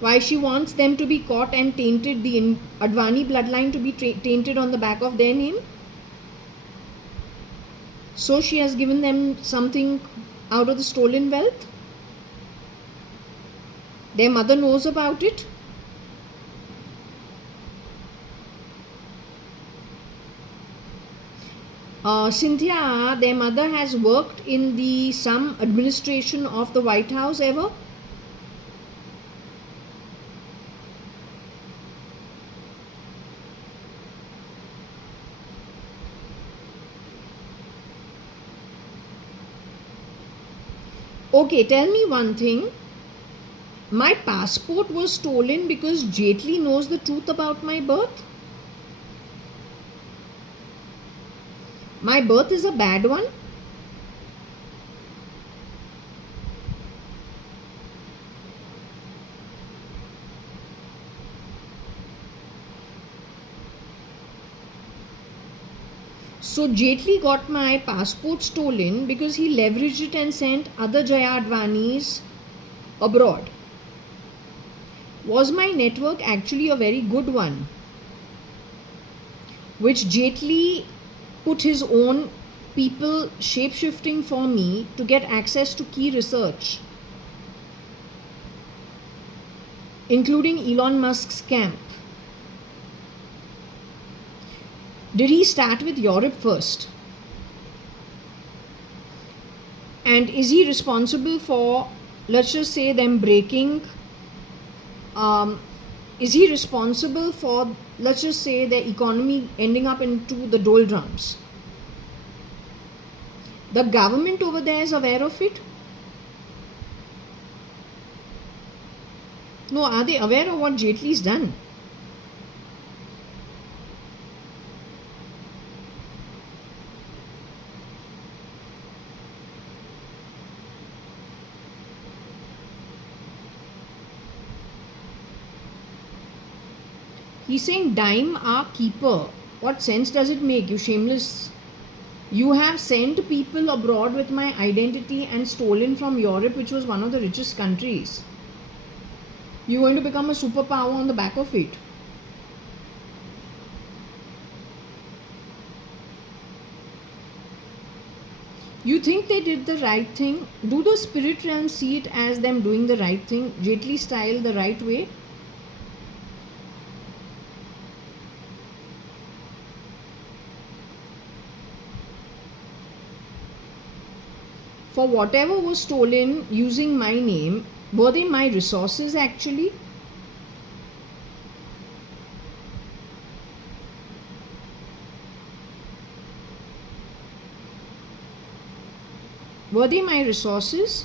Why she wants them to be caught and tainted, the Advani bloodline to be tainted on the back of their name. So she has given them something out of the stolen wealth. Their mother knows about it. Cynthia, their mother has worked in some administration of the White House ever. Okay, tell me one thing. My passport was stolen because Jaitley knows the truth about my birth. My birth is a bad one. So Jaitley got my passport stolen because he leveraged it and sent other Jaya.ADVANIs abroad. Was my network actually a very good one, which Jaitley put his own people shape-shifting for me to get access to key research, including Elon Musk's camp? Did he start with Europe first? And is he responsible for, let's just say, them breaking? Is he responsible for, let's just say, the economy ending up into the doldrums? The government over there is aware of it? No, are they aware of what Jaitley's done? He's saying, dime our keeper. What sense does it make, you shameless? You have sent people abroad with my identity and stolen from Europe, which was one of the richest countries. You're going to become a superpower on the back of it. You think they did the right thing? Do the spirit realm see it as them doing the right thing, Jaitley style, the right way? For whatever was stolen using my name, were they my resources actually? Were they my resources?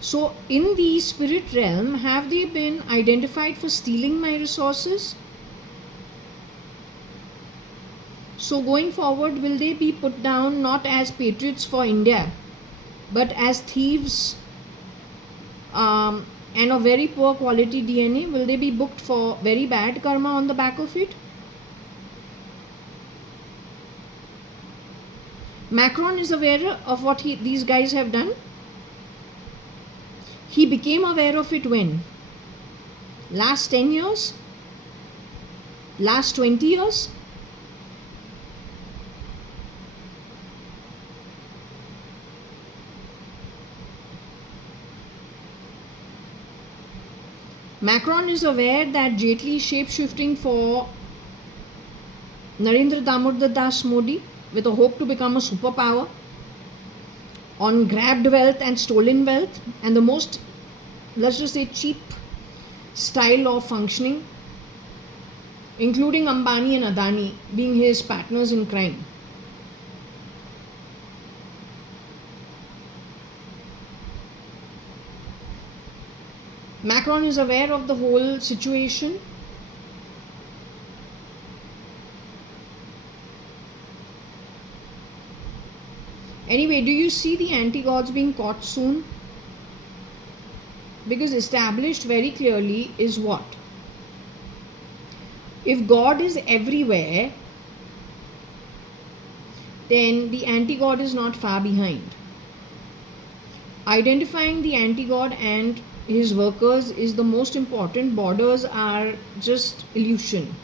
So in the spirit realm, have they been identified for stealing my resources? So going forward, will they be put down not as patriots for India, but as thieves and of very poor quality DNA? Will they be booked for very bad karma on the back of it? Macron is aware of what these guys have done. He became aware of it when? Last 10 years? Last 20 years? Macron is aware that Jaitley is shape-shifting for Narendra Damodar Das Modi with a hope to become a superpower on grabbed wealth and stolen wealth and the most, let's just say, cheap style of functioning, including Ambani and Adani being his partners in crime. Macron is aware of the whole situation. Anyway, do you see the anti-gods being caught soon? Because established very clearly is what? If God is everywhere, then the anti-god is not far behind. Identifying the anti-god and his workers is the most important. Borders are just illusion.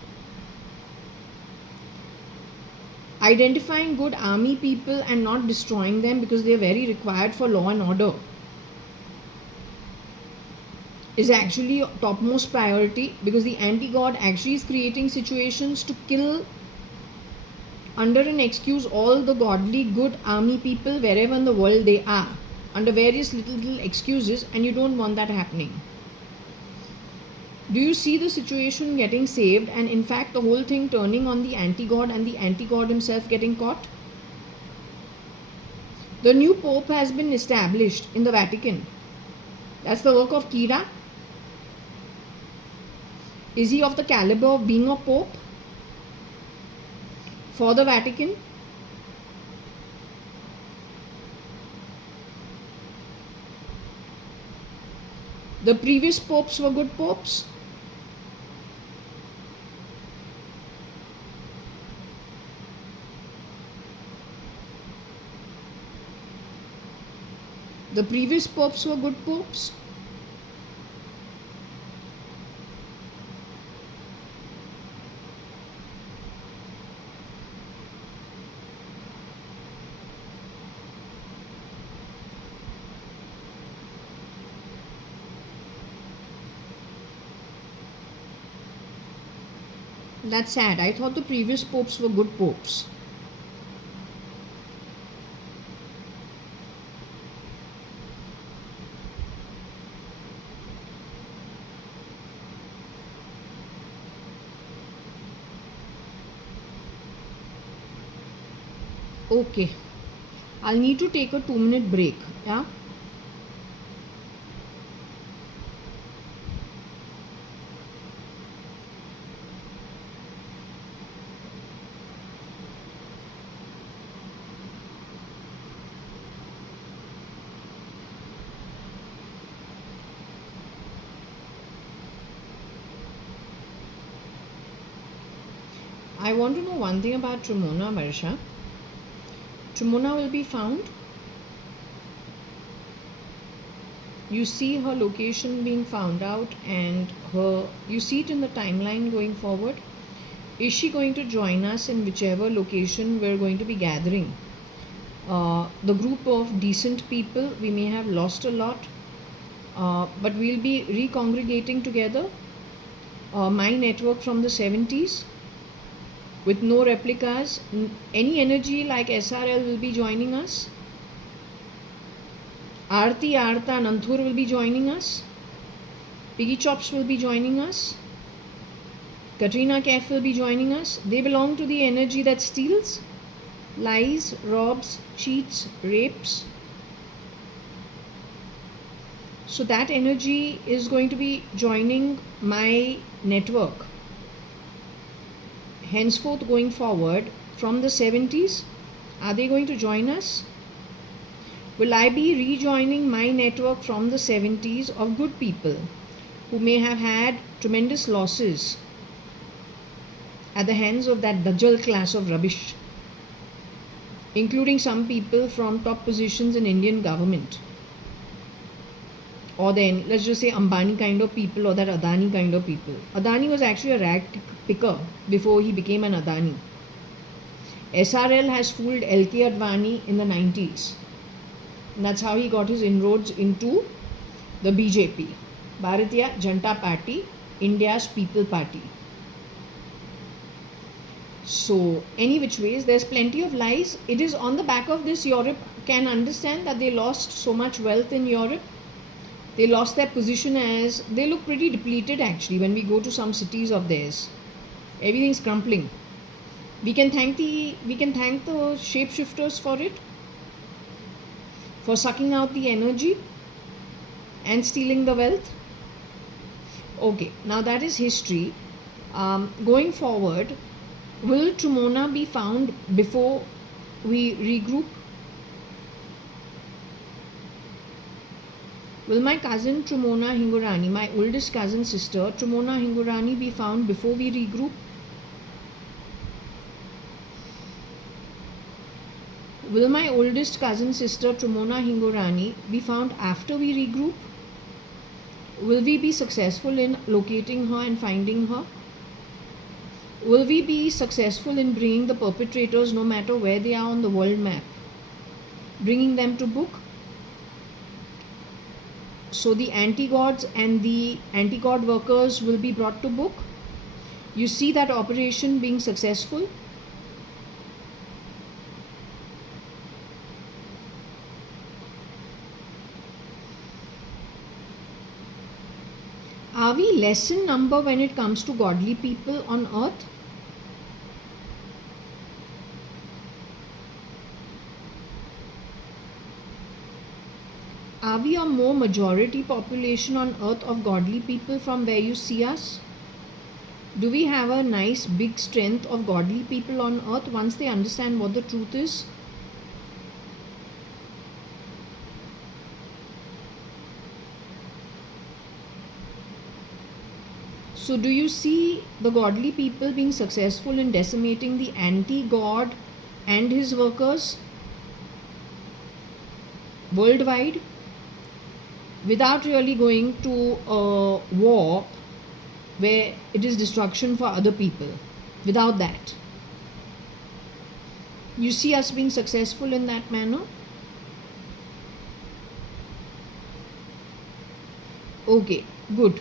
Identifying good army people and not destroying them because they are very required for law and order is actually topmost priority, because the anti-god actually is creating situations to kill under an excuse all the godly good army people wherever in the world they are, under various little excuses, and you don't want that happening. Do you see the situation getting saved and in fact the whole thing turning on the anti-god and the anti-god himself getting caught? The new pope has been established in the Vatican. That's the work of Kira. Is he of the caliber of being a pope for the Vatican? The previous popes were good popes. The previous popes were good popes. That's sad. I thought the previous popes were good popes. Okay. I'll need to take a 2-minute break. Yeah. I want to know one thing about Tremona, Marisha. Tremona will be found. You see her location being found out, and you see it in the timeline going forward. Is she going to join us in whichever location we're going to be gathering? The group of decent people, we may have lost a lot, but we'll be recongregating together. My network from the 70s with no replicas. Any energy like SRL will be joining us. Arti, Arta, Nanthur will be joining us. Piggy Chops will be joining us. Katrina Kaif will be joining us. They belong to the energy that steals, lies, robs, cheats, rapes. So that energy is going to be joining my network. Henceforth, going forward, from the 70s, are they going to join us? Will I be rejoining my network from the 70s of good people who may have had tremendous losses at the hands of that Dajjal class of rubbish, including some people from top positions in Indian government? Or then, let's just say Ambani kind of people, or that Adani kind of people. Adani was actually a rag picker before he became an Adani. SRL has fooled JAYA.ADVANI in the 90s. And that's how he got his inroads into the BJP, Bharatiya Janata Party, India's People Party. So, any which ways, there's plenty of lies. It is on the back of this Europe can understand that they lost so much wealth in Europe. They lost their position as, they look pretty depleted actually when we go to some cities of theirs. Everything's crumpling. We can thank the shapeshifters for it, for sucking out the energy and stealing the wealth. Okay, now that is history. Going forward, will Tremona be found before we regroup? Will my cousin Tremona Hingorani, my oldest cousin sister Tremona Hingorani, be found before we regroup? Will my oldest cousin sister Tremona Hingorani be found after we regroup? Will we be successful in locating her and finding her? Will we be successful in bringing the perpetrators, no matter where they are on the world map, bringing them to book? So the anti-gods and the anti-god workers will be brought to book. You see that operation being successful. Are we less in number when it comes to godly people on earth? Are we a more majority population on earth of godly people from where you see us? Do we have a nice big strength of godly people on earth once they understand what the truth is? So do you see the godly people being successful in decimating the anti-god and his workers worldwide? without really going to a war where it is destruction for other people. Without that, you see us being successful in that manner. Okay, good.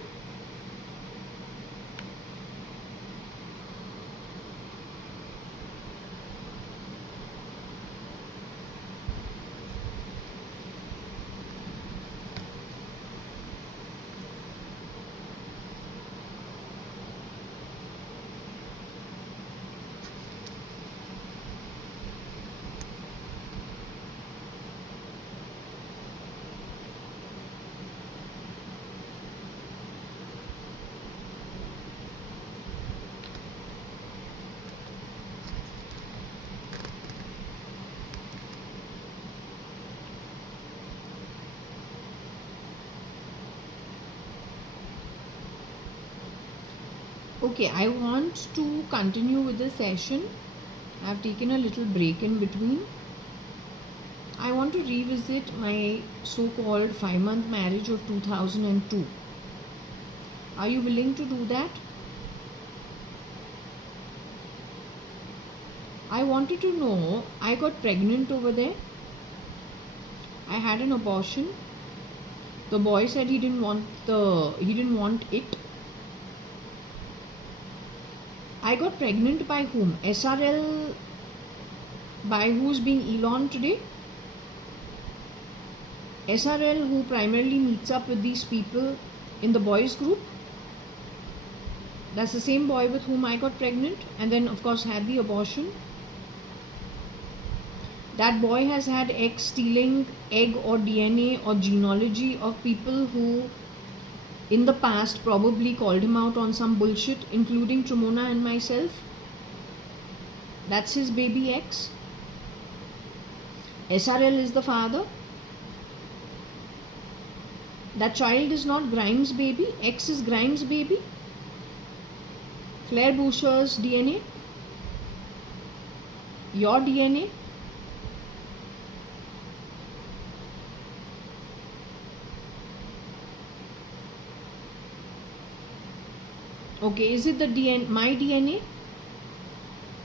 Okay, I want to continue with the session. I've taken a little break in between. I want to revisit my so-called 5-month marriage of 2002. Are you willing to do that? I wanted to know, I got pregnant over there. I had an abortion. The boy said he didn't want it. I got pregnant by whom? SRL, by who's being Elon today? SRL, who primarily meets up with these people in the boys group. That's the same boy with whom I got pregnant and then of course had the abortion. That boy has had egg stealing, egg or DNA or genealogy of people who in the past probably called him out on some bullshit, including Tremona and myself. That's his baby X. SRL is the father. That child is not Grimes' baby. X is Grimes' baby. Claire Boucher's DNA. Your DNA. Okay, is it the DNA, my DNA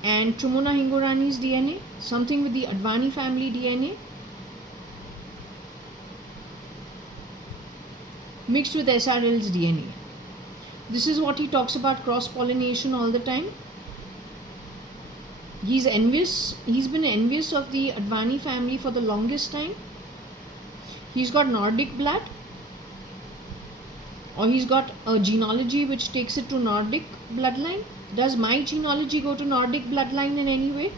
and Tremona Hingorani's DNA? Something with the Advani family DNA? Mixed with SRL's DNA. This is what he talks about, cross-pollination all the time. He's envious. He's been envious of the Advani family for the longest time. He's got Nordic blood. Or he's got a genealogy which takes it to Nordic bloodline. Does my genealogy go to Nordic bloodline in any way?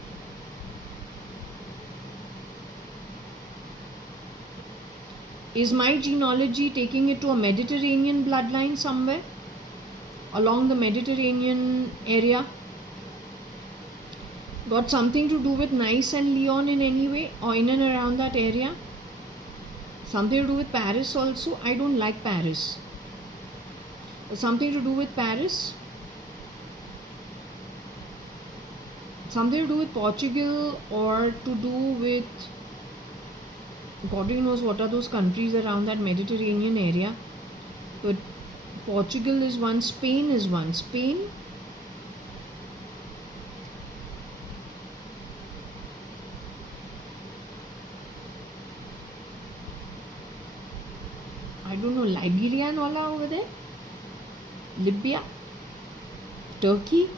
Is my genealogy taking it to a Mediterranean bloodline somewhere along the Mediterranean area? Got something to do with Nice and Lyon in any way or in and around that area? Something to do with Paris also? I don't like Paris. Something to do with Paris? Something to do with Portugal or to do with God only knows what are those countries around that Mediterranean area. But Portugal is one, Spain is one. Spain? I don't know, Liberia and all over there? Libya? Turkey?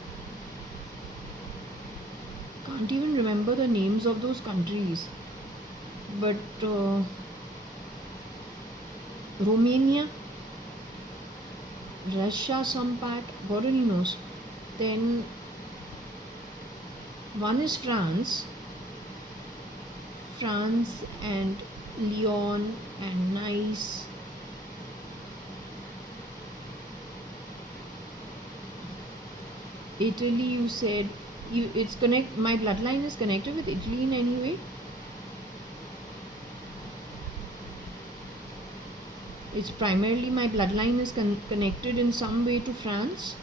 Can't even remember the names of those countries. But Romania, Russia, some part, God only knows. Then one is France and Lyon and Nice. Italy, you said it's connect. My bloodline is connected with Italy in any way. It's primarily my bloodline is connected in some way to France.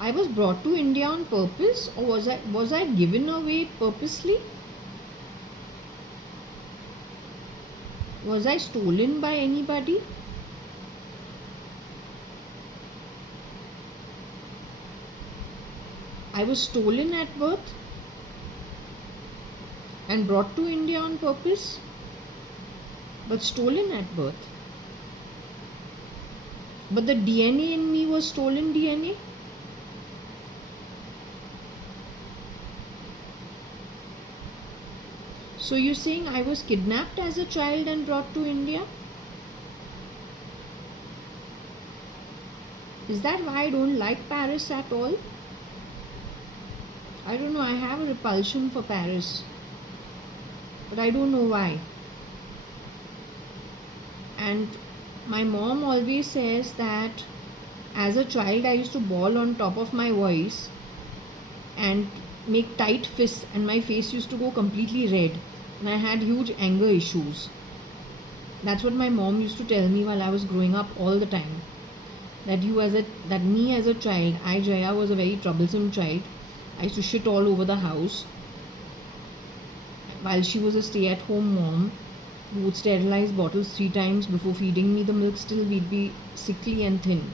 I was brought to India on purpose, or was I given away purposely? Was I stolen by anybody? I was stolen at birth and brought to India on purpose, but stolen at birth. But the DNA in me was stolen DNA. So you're saying I was kidnapped as a child and brought to India? Is that why I don't like Paris at all? I don't know, I have a repulsion for Paris, but I don't know why. And my mom always says that as a child I used to bawl on top of my voice and make tight fists, and my face used to go completely red, and I had huge anger issues. That's what my mom used to tell me while I was growing up all the time. That me as a child, I Jaya was a very troublesome child. I used to shit all over the house. While she was a stay-at-home mom who would sterilize bottles 3 times before feeding me the milk, still we'd be sickly and thin.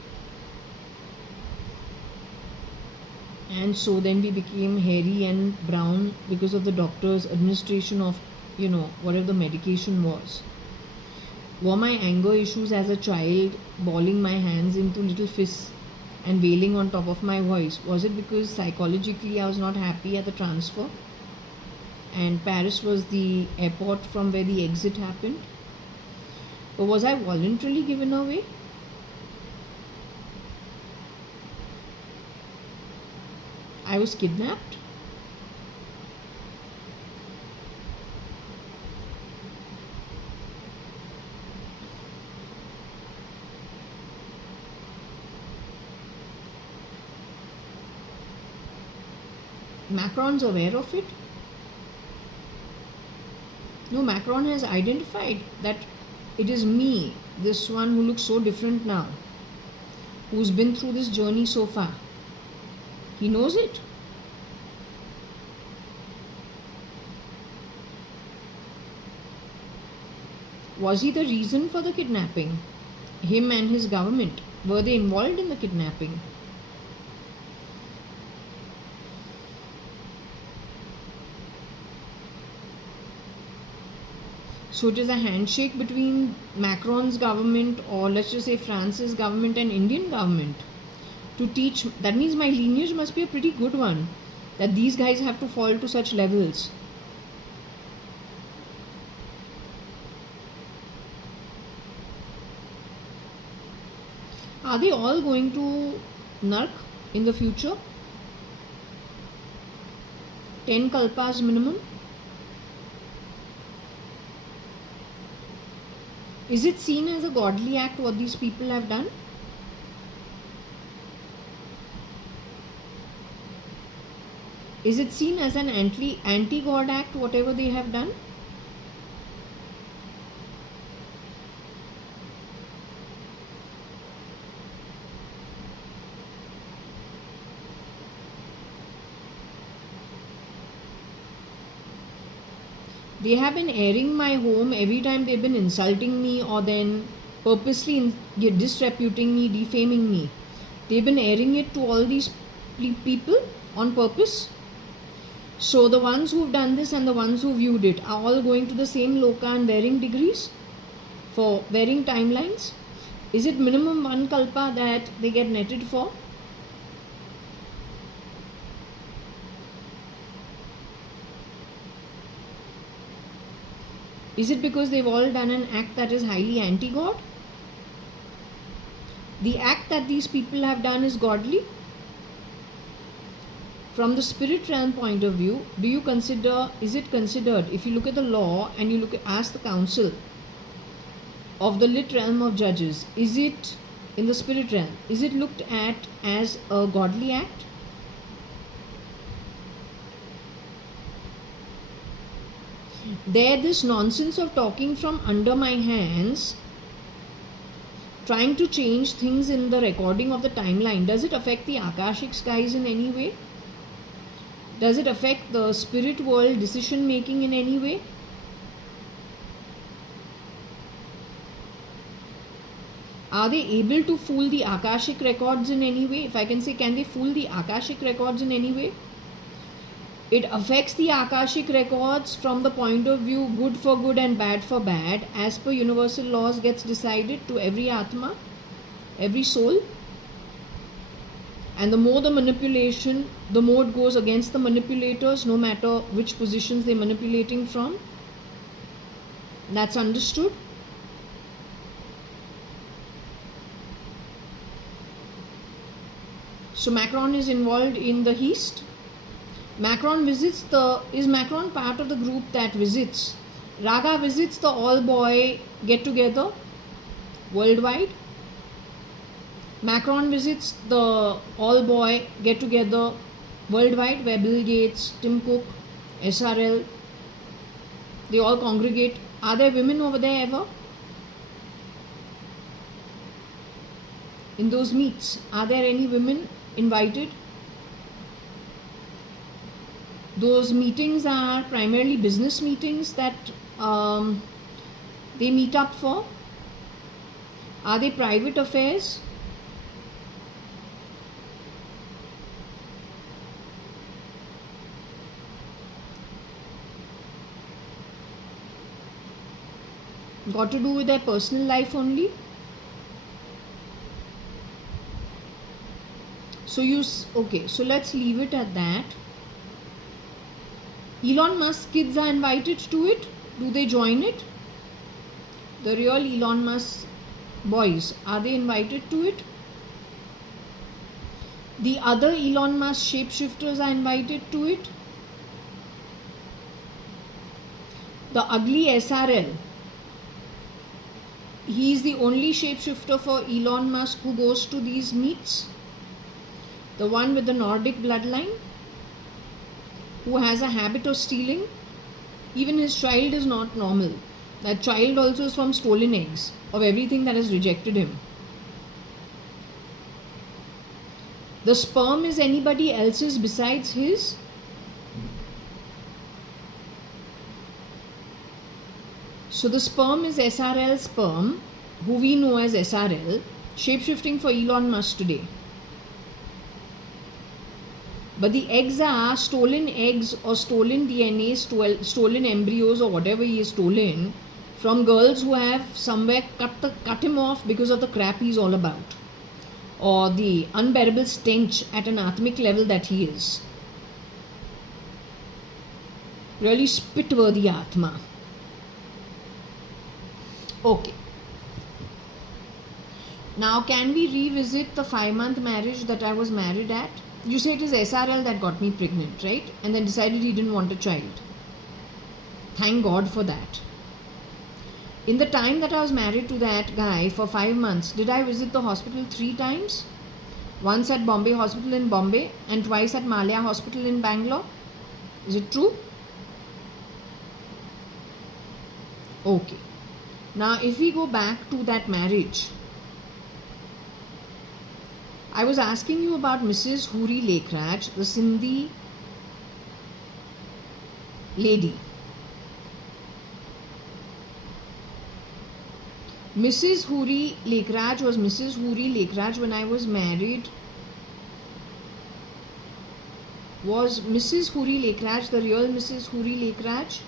And so then we became hairy and brown because of the doctor's administration of, whatever the medication was. Were my anger issues as a child, balling my hands into little fists and wailing on top of my voice? Was it because psychologically I was not happy at the transfer? And Paris was the airport from where the exit happened? Or was I voluntarily given away? I was kidnapped? Macron's aware of it? No, Macron has identified that it is me, this one who looks so different now, who's been through this journey so far. He knows it. Was he the reason for the kidnapping? Him and his government, were they involved in the kidnapping? So it is a handshake between Macron's government, or let's just say France's government and Indian government, to teach. That means my lineage must be a pretty good one, that these guys have to fall to such levels. Are they all going to Nark in the future? 10 kalpas minimum? Is it seen as a godly act what these people have done? Is it seen as an anti-God act whatever they have done? They have been airing my home every time they've been insulting me, or then purposely disreputing me, defaming me. They've been airing it to all these people on purpose. So the ones who've done this and the ones who viewed it are all going to the same loka and wearing degrees for wearing timelines. Is it minimum 1 kalpa that they get netted for? Is it because they've all done an act that is highly anti-God? The act that these people have done is godly? From the spirit realm point of view, is it considered, if you look at the law and you ask the council of the lit realm of judges, is it in the spirit realm, is it looked at as a godly act? This nonsense of talking from under my hands, trying to change things in the recording of the timeline, does it affect the Akashic skies in any way? Does it affect the spirit world decision making in any way? Are they able to fool the Akashic records in any way? If I can say, can they fool the Akashic records in any way? It affects the Akashic records from the point of view good for good and bad for bad, as per universal laws gets decided to every Atma, every soul. And the more the manipulation, the more it goes against the manipulators, no matter which positions they're manipulating from. That's understood. So Macron is involved in the East. Macron visits is Macron part of the group that visits? Raga visits the all-boy get-together worldwide. Macron visits the all-boy get-together worldwide where Bill Gates, Tim Cook, SRL, they all congregate. Are there women over there ever? In those meets, are there any women invited? Those meetings are primarily business meetings that they meet up for. Are they private affairs? Got to do with their personal life only? Okay, so let's leave it at that. Elon Musk kids are invited to it. Do they join it? The real Elon Musk boys, are they invited to it? The other Elon Musk shapeshifters are invited to it. The ugly SRL, he is the only shapeshifter for Elon Musk who goes to these meets. The one with the Nordic bloodline, who has a habit of stealing. Even his child is not normal. That child also is from stolen eggs of everything that has rejected him. The sperm is anybody else's besides his. So the sperm is SRL sperm, who we know as SRL, shapeshifting for Elon Musk today. But the eggs are stolen eggs or stolen DNA, stolen embryos or whatever he is stolen from girls who have somewhere cut him off because of the crap he's all about, or the unbearable stench at an atmic level that he is. Really spit-worthy Atma. Okay. Now can we revisit the 5-month marriage that I was married at? You say it is SRL that got me pregnant, right? And then decided he didn't want a child. Thank God for that. In the time that I was married to that guy for 5 months, did I visit the hospital 3 times? Once at Bombay Hospital in Bombay and twice at Malaya Hospital in Bangalore. Is it true? Okay. Now if we go back to that marriage, I was asking you about Mrs. Huri Lekhraj, the Sindhi lady. Mrs. Huri Lekhraj was Mrs. Huri Lekhraj when I was married. Was Mrs. Huri Lekhraj the real Mrs. Huri Lekhraj?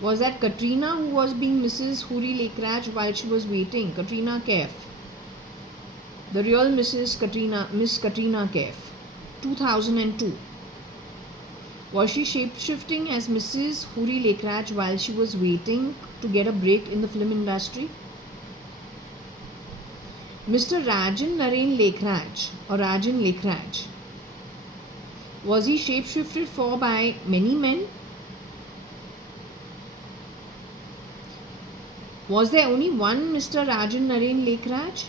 Was that Katrina who was being Mrs. Huri Lekhraj while she was waiting? Katrina Kaif. The real Miss Katrina Kaif. 2002. Was she shapeshifting as Mrs. Huri Lekhraj while she was waiting to get a break in the film industry? Mr. Rajan Naren Lekhraj or Rajan Lekhraj, was he shapeshifted for by many men? Was there only one Mr. Rajan Naren Lekhraj?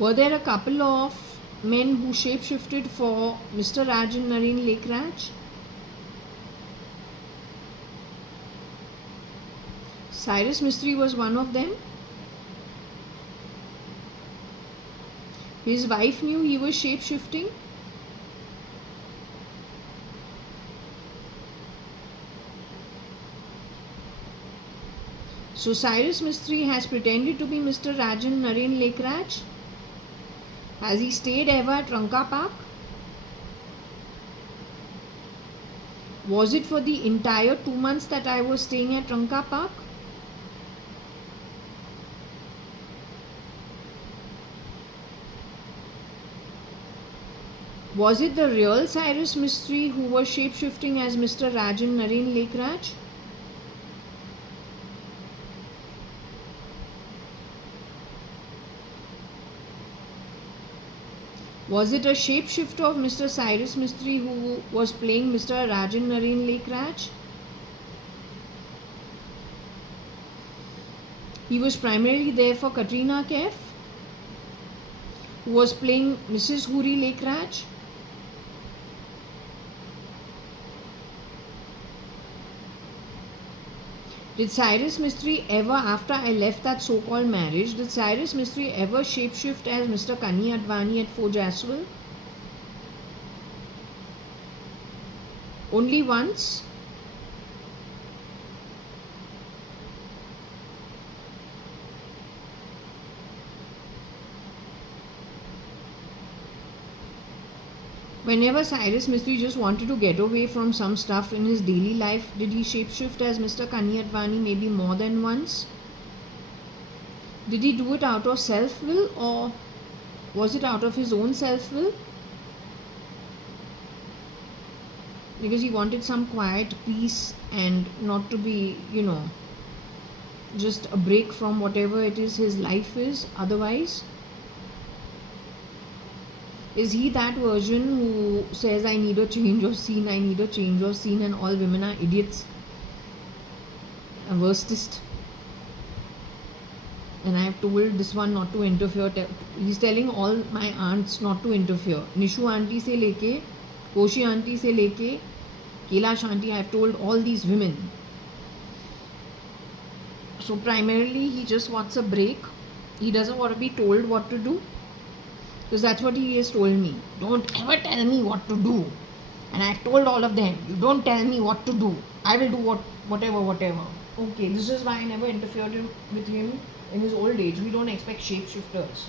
Were there a couple of men who shapeshifted for Mr. Rajan Naren Lekhraj? Cyrus Mistry was one of them. His wife knew he was shapeshifting. So Cyrus Mistry has pretended to be Mr. Rajan Naren Lekraj. Has he stayed ever at Ranka Park? Was it for the entire 2 months that I was staying at Ranka Park? Was it the real Cyrus Mistry who was shape-shifting as Mr. Rajan Naren Lekraj? Was it a shapeshifter of Mr. Cyrus Mistry who was playing Mr. Rajan Naren Lekraj? He was primarily there for Katrina Kaif, who was playing Mrs. Huri Lekraj. Did Cyrus Mistry ever, after I left that so-called marriage, did Cyrus Mistry ever shapeshift as Mr. JAYA.ADVANI at Fort Jaswal? Only once? Whenever Cyrus Mistry just wanted to get away from some stuff in his daily life, did he shapeshift as Mr. JAYA.ADVANI maybe more than once? Did he do it out of self-will, or was it out of his own self-will? Because he wanted some quiet peace and not to be, just a break from whatever it is his life is otherwise. Is he that version who says, I need a change of scene, I need a change of scene, and all women are idiots? A worstest. And I have told this one not to interfere. He's telling all my aunts not to interfere. Nishu auntie se leke, Koshi auntie se leke, Kailash auntie, I have told all these women. So primarily he just wants a break. He doesn't want to be told what to do. Because that's what he has told me. Don't ever tell me what to do. And I've told all of them, you don't tell me what to do. I will do whatever. Okay, this is why I never interfered with him in his old age. We don't expect shapeshifters.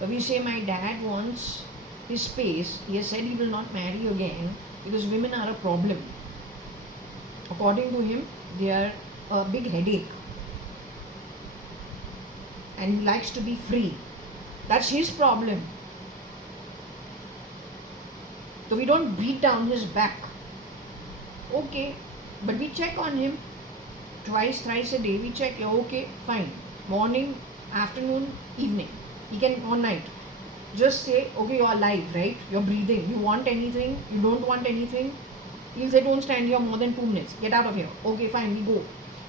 But we say my dad wants his space. He has said he will not marry again because women are a problem. According to him, they are a big headache. And he likes to be free. That's his problem. So we don't beat down his back. Okay, but we check on him twice, thrice a day. We check, okay, fine. Morning, afternoon, evening. He can all night. Just say, okay, you're alive, right? You're breathing. You want anything? You don't want anything? He'll say, don't stand here more than 2 minutes. Get out of here. Okay, fine, we go.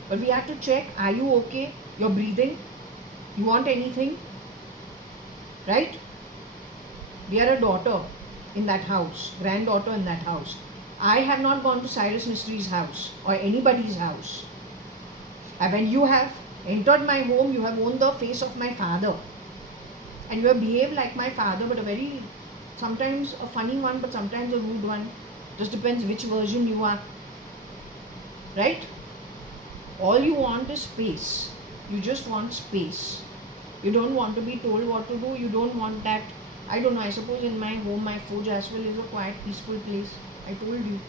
But we have to check, are you okay? You're breathing? You want anything? Right? We are a daughter in that house, granddaughter in that house. I have not gone to Cyrus Mistry's house or anybody's house. And when you have entered my home, you have worn the face of my father. And you have behaved like my father, but sometimes a funny one, but sometimes a rude one. Just depends which version you are. Right? All you want is space. You just want space. You don't want to be told what to do. You don't want that. I don't know, I suppose in my home, my Fort Jaswal is a quiet, peaceful place. I told you.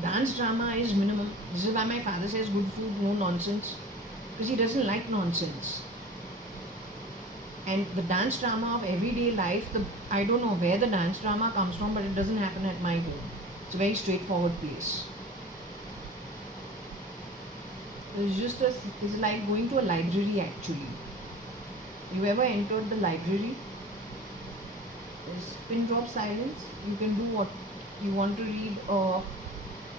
Dance drama is minimum. This is why my father says good food, no nonsense. Because he doesn't like nonsense. And the dance drama of everyday life, I don't know where the dance drama comes from, but it doesn't happen at my home. It's a very straightforward place. It's like going to a library actually. You ever entered the library? There's pin drop silence. You can do what you want to read. A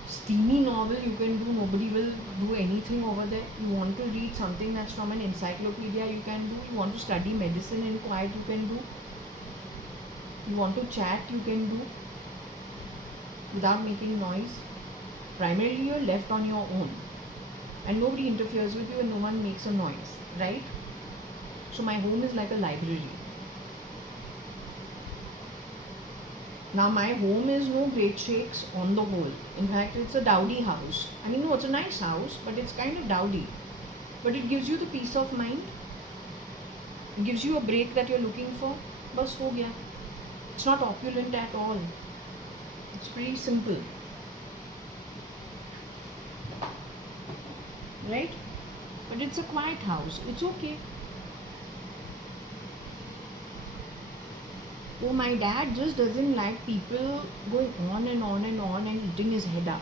steamy novel you can do. Nobody will do anything over there. You want to read something that's from an encyclopedia, you can do. You want to study medicine in quiet, you can do. You want to chat, you can do without making noise. Primarily you're left on your own and nobody interferes with you and no one makes a noise, right? So my home is like a library. Now, my home is no great shakes on the whole. In fact, it's a dowdy house. I mean, no, it's a nice house, but it's kind of dowdy. But it gives you the peace of mind. It gives you a break that you're looking for. Bas ho gaya. It's not opulent at all. It's pretty simple. Right? But it's a quiet house. It's okay. Oh, my dad just doesn't like people going on and on and on and eating his head up.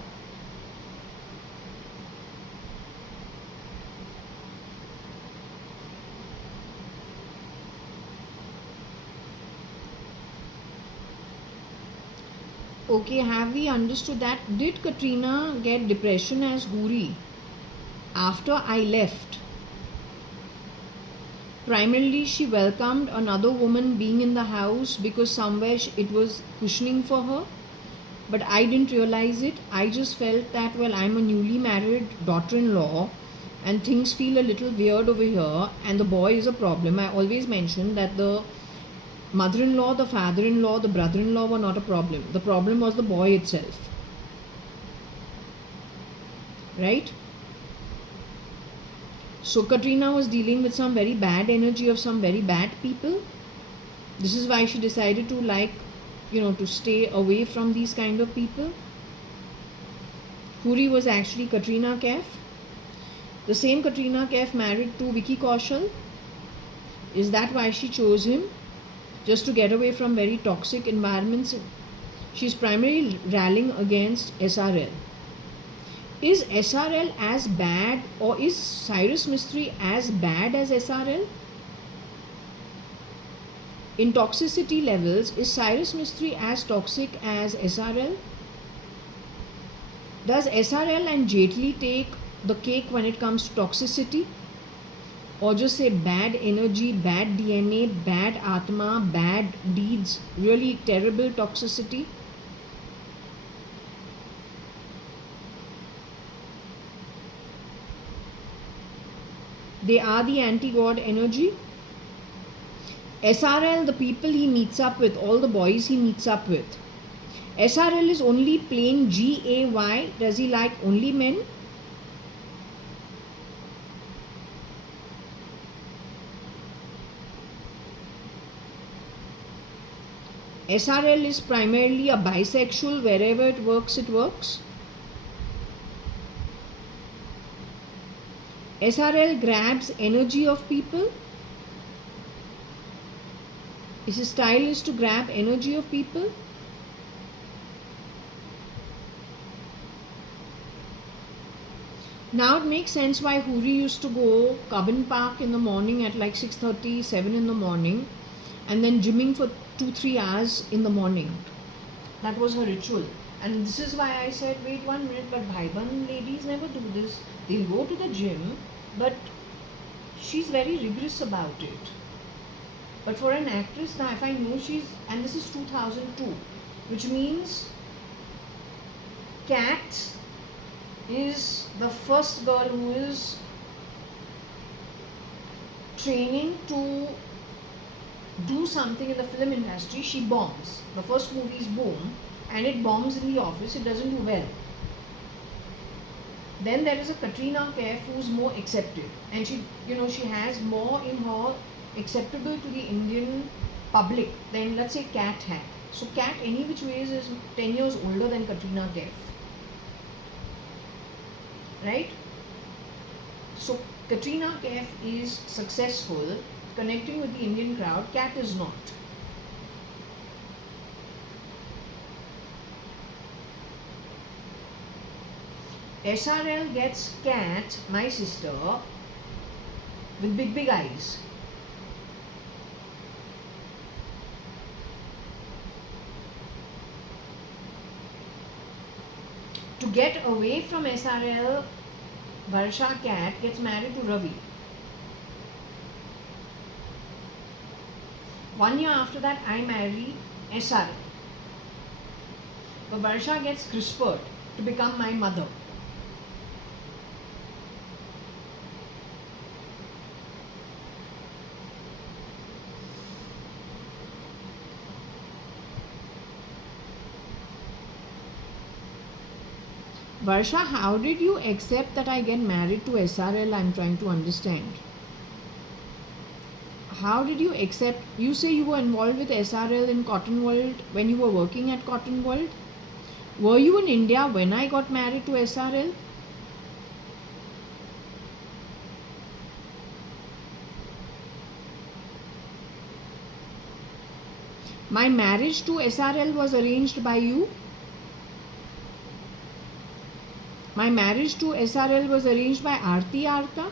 Okay, have we understood that? Did Katrina get depression as Huri after I left? Primarily, she welcomed another woman being in the house because somewhere it was cushioning for her. But I didn't realize it. I just felt that, well, I'm a newly married daughter in law and things feel a little weird over here, and the boy is a problem. I always mention that the mother in law, the father in law, the brother in law were not a problem. The problem was the boy itself. Right? So Katrina was dealing with some very bad energy of some very bad people. This is why she decided to, like, to stay away from these kind of people. Huri was actually Katrina Kaif. The same Katrina Kaif married to Vicky Kaushal. Is that why she chose him? Just to get away from very toxic environments. She's primarily rallying against SRL. Is SRL as bad, or is Cyrus Mistry as bad as SRL? In toxicity levels, is Cyrus Mistry as toxic as SRL? Does SRL and Jaitley take the cake when it comes to toxicity? Or just say bad energy, bad DNA, bad Atma, bad deeds, really terrible toxicity? They are the anti-God energy. SRL, the people he meets up with, all the boys he meets up with. SRL is only plain GAY. Does he like only men? SRL is primarily a bisexual. Wherever it works, it works. SRL grabs energy of people. His style is to grab energy of people. Now it makes sense why Huri used to go Cubbon Park in the morning at like 6:30, 7 in the morning, and then gymming for 2-3 hours in the morning. That was her ritual. And this is why I said, wait 1 minute, but Bhaiban ladies never do this. They'll go to the gym, but she's very rigorous about it. But for an actress, now if I know and this is 2002, which means Kat is the first girl who is training to do something in the film industry. She bombs. The first movie is Boom, and it bombs in the office. It doesn't do well. Then there is a Katrina Kaif who's more accepted, and she has more in her acceptable to the Indian public than, let's say, Kat had. So Kat, any which ways, is 10 years older than Katrina Kaif. Right? So Katrina Kaif is successful connecting with the Indian crowd. Kat is not. SRL gets Kat, my sister, with big eyes. To get away from SRL, Varsha Kat gets married to Ravi. 1 year after that, I marry SRL. But Varsha gets CRISPR'd to become my mother. Varsha, how did you accept that I get married to SRL? I'm trying to understand. How did you accept? You say you were involved with SRL in Cotton World when you were working at Cotton World. Were you in India when I got married to SRL? My marriage to SRL was arranged by you. My marriage to SRL was arranged by Aarti Arta.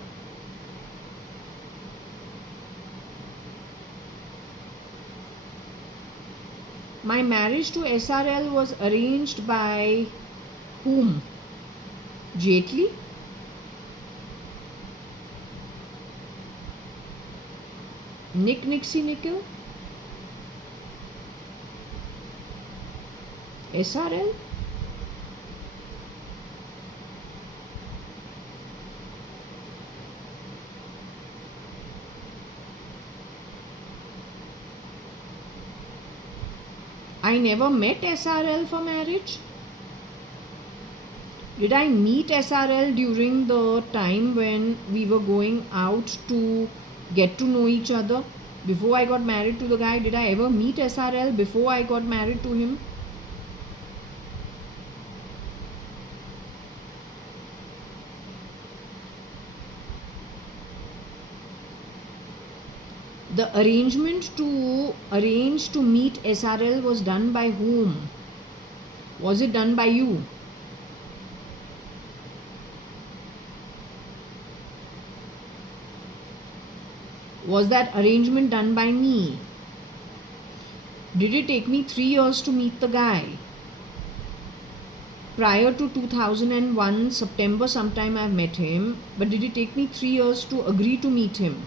My marriage to SRL was arranged by whom? Jaitley? Nick Nixie Nickel? SRL? I never met SRL for marriage. Did I meet SRL during the time when we were going out to get to know each other? Before I got married to the guy, did I ever meet SRL before I got married to him? The arrangement to arrange to meet SRL was done by whom? Was it done by you? Was that arrangement done by me? Did it take me 3 years to meet the guy? Prior to 2001 September sometime I've met him, but did it take me 3 years to agree to meet him?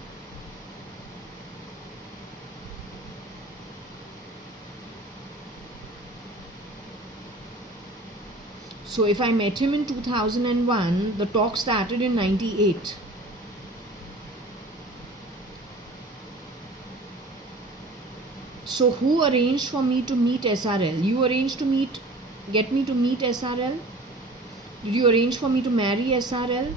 So if I met him in 2001, the talk started in 98. So who arranged for me to meet SRL? You arranged to get me to meet SRL? Did you arrange for me to marry SRL?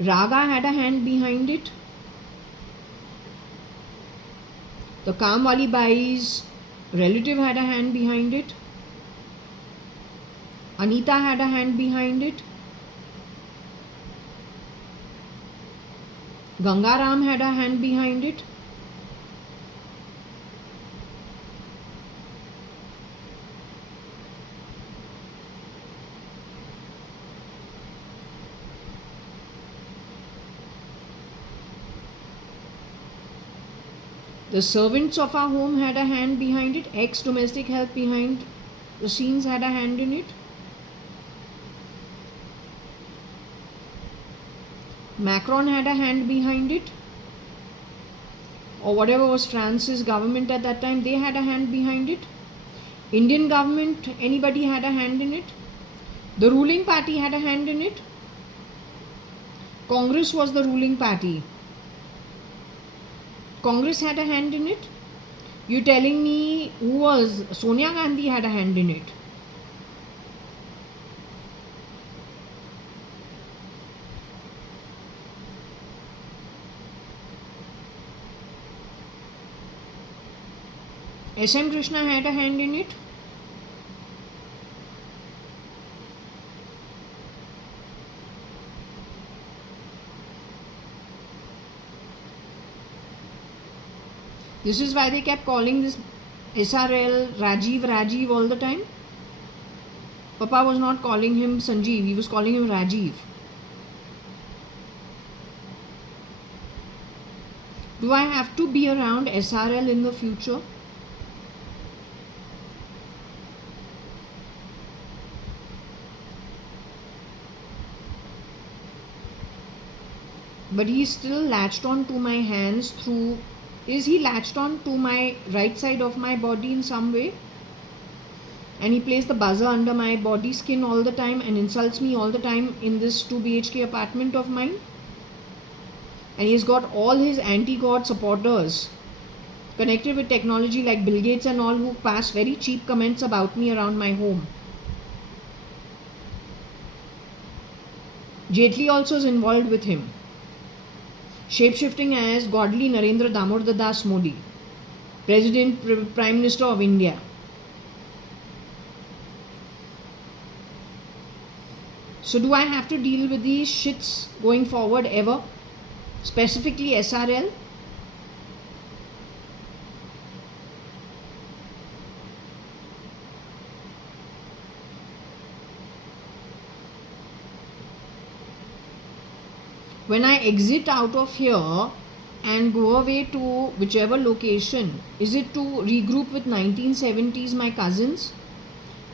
Raga had a hand behind it. The Kamwali Bai's relative had a hand behind it. Anita had a hand behind it. Gangaram had a hand behind it. The servants of our home had a hand behind it. Ex-domestic help behind the scenes had a hand in it. Macron had a hand behind it. Or whatever was France's government at that time, they had a hand behind it. Indian government, anybody had a hand in it. The ruling party had a hand in it. Congress was the ruling party. Congress had a hand in it. You telling me who was Sonia Gandhi had a hand in it? S.M. Krishna had a hand in it. This is why they kept calling this SRL Rajiv all the time. Papa was not calling him Sanjeev, he was calling him Rajiv. Do I have to be around SRL in the future? But he's still latched on to my hands through... Is he latched on to my right side of my body in some way? And he plays the buzzer under my body skin all the time and insults me all the time in this 2 BHK apartment of mine? And he's got all his anti-God supporters connected with technology like Bill Gates and all, who pass very cheap comments about me around my home. Jaitley also is involved with him. Shapeshifting as godly Narendra Damodar Das Modi, President, Prime Minister of India. So do I have to deal with these shits going forward ever? Specifically SRL? When I exit out of here and go away to whichever location, is it to regroup with 1970s, my cousins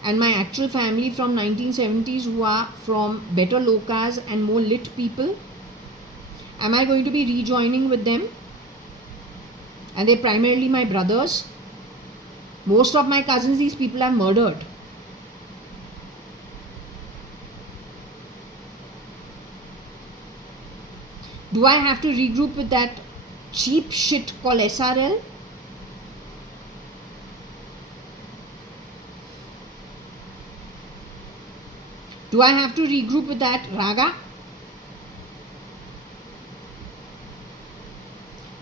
and my actual family from 1970s who are from better locas and more lit people? Am I going to be rejoining with them? And they're primarily my brothers. Most of my cousins, these people are murdered. Do I have to regroup with that cheap shit called SRL? Do I have to regroup with that Raga?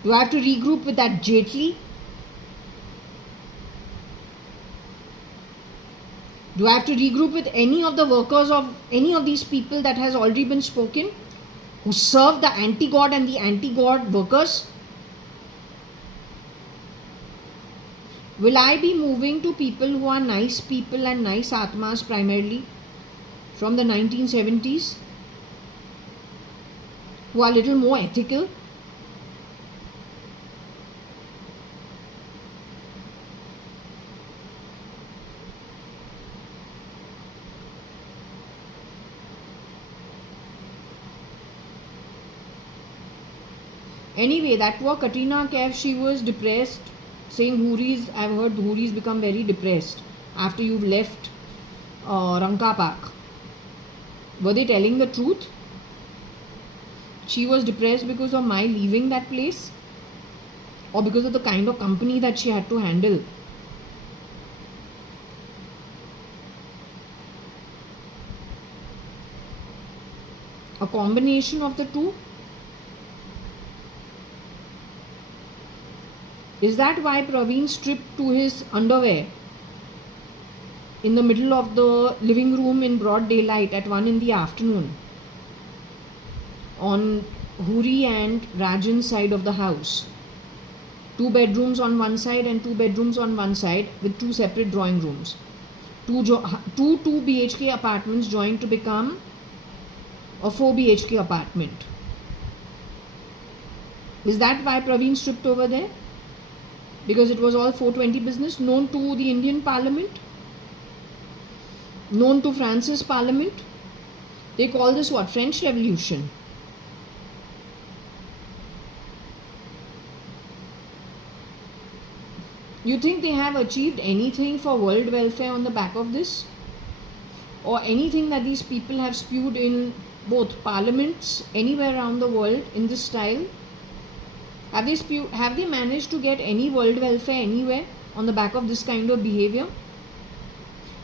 Do I have to regroup with that Jaitley? Do I have to regroup with any of the workers of any of these people that has already been spoken, who serve the anti-God and the anti-God workers? Will I be moving to people who are nice people and nice Atmas primarily from the 1970s, who are a little more ethical? Anyway, that poor Katrina Kaif, she was depressed, saying Houris, I've heard Houris become very depressed after you've left Ranka Park. Were they telling the truth? She was depressed because of my leaving that place, or because of the kind of company that she had to handle? A combination of the two? Is that why Praveen stripped to his underwear in the middle of the living room in broad daylight at 1 in the afternoon on Huri and Rajan's side of the house? 2 bedrooms on one side and 2 bedrooms on one side with 2 separate drawing rooms. Two 2 BHK apartments joined to become a 4 BHK apartment. Is that why Praveen stripped over there? Because it was all 420 business, known to the Indian Parliament, known to France's Parliament. They call this what? French Revolution. You think they have achieved anything for world welfare on the back of this? Or anything that these people have spewed in both parliaments anywhere around the world in this style? Have they managed to get any world welfare anywhere on the back of this kind of behavior?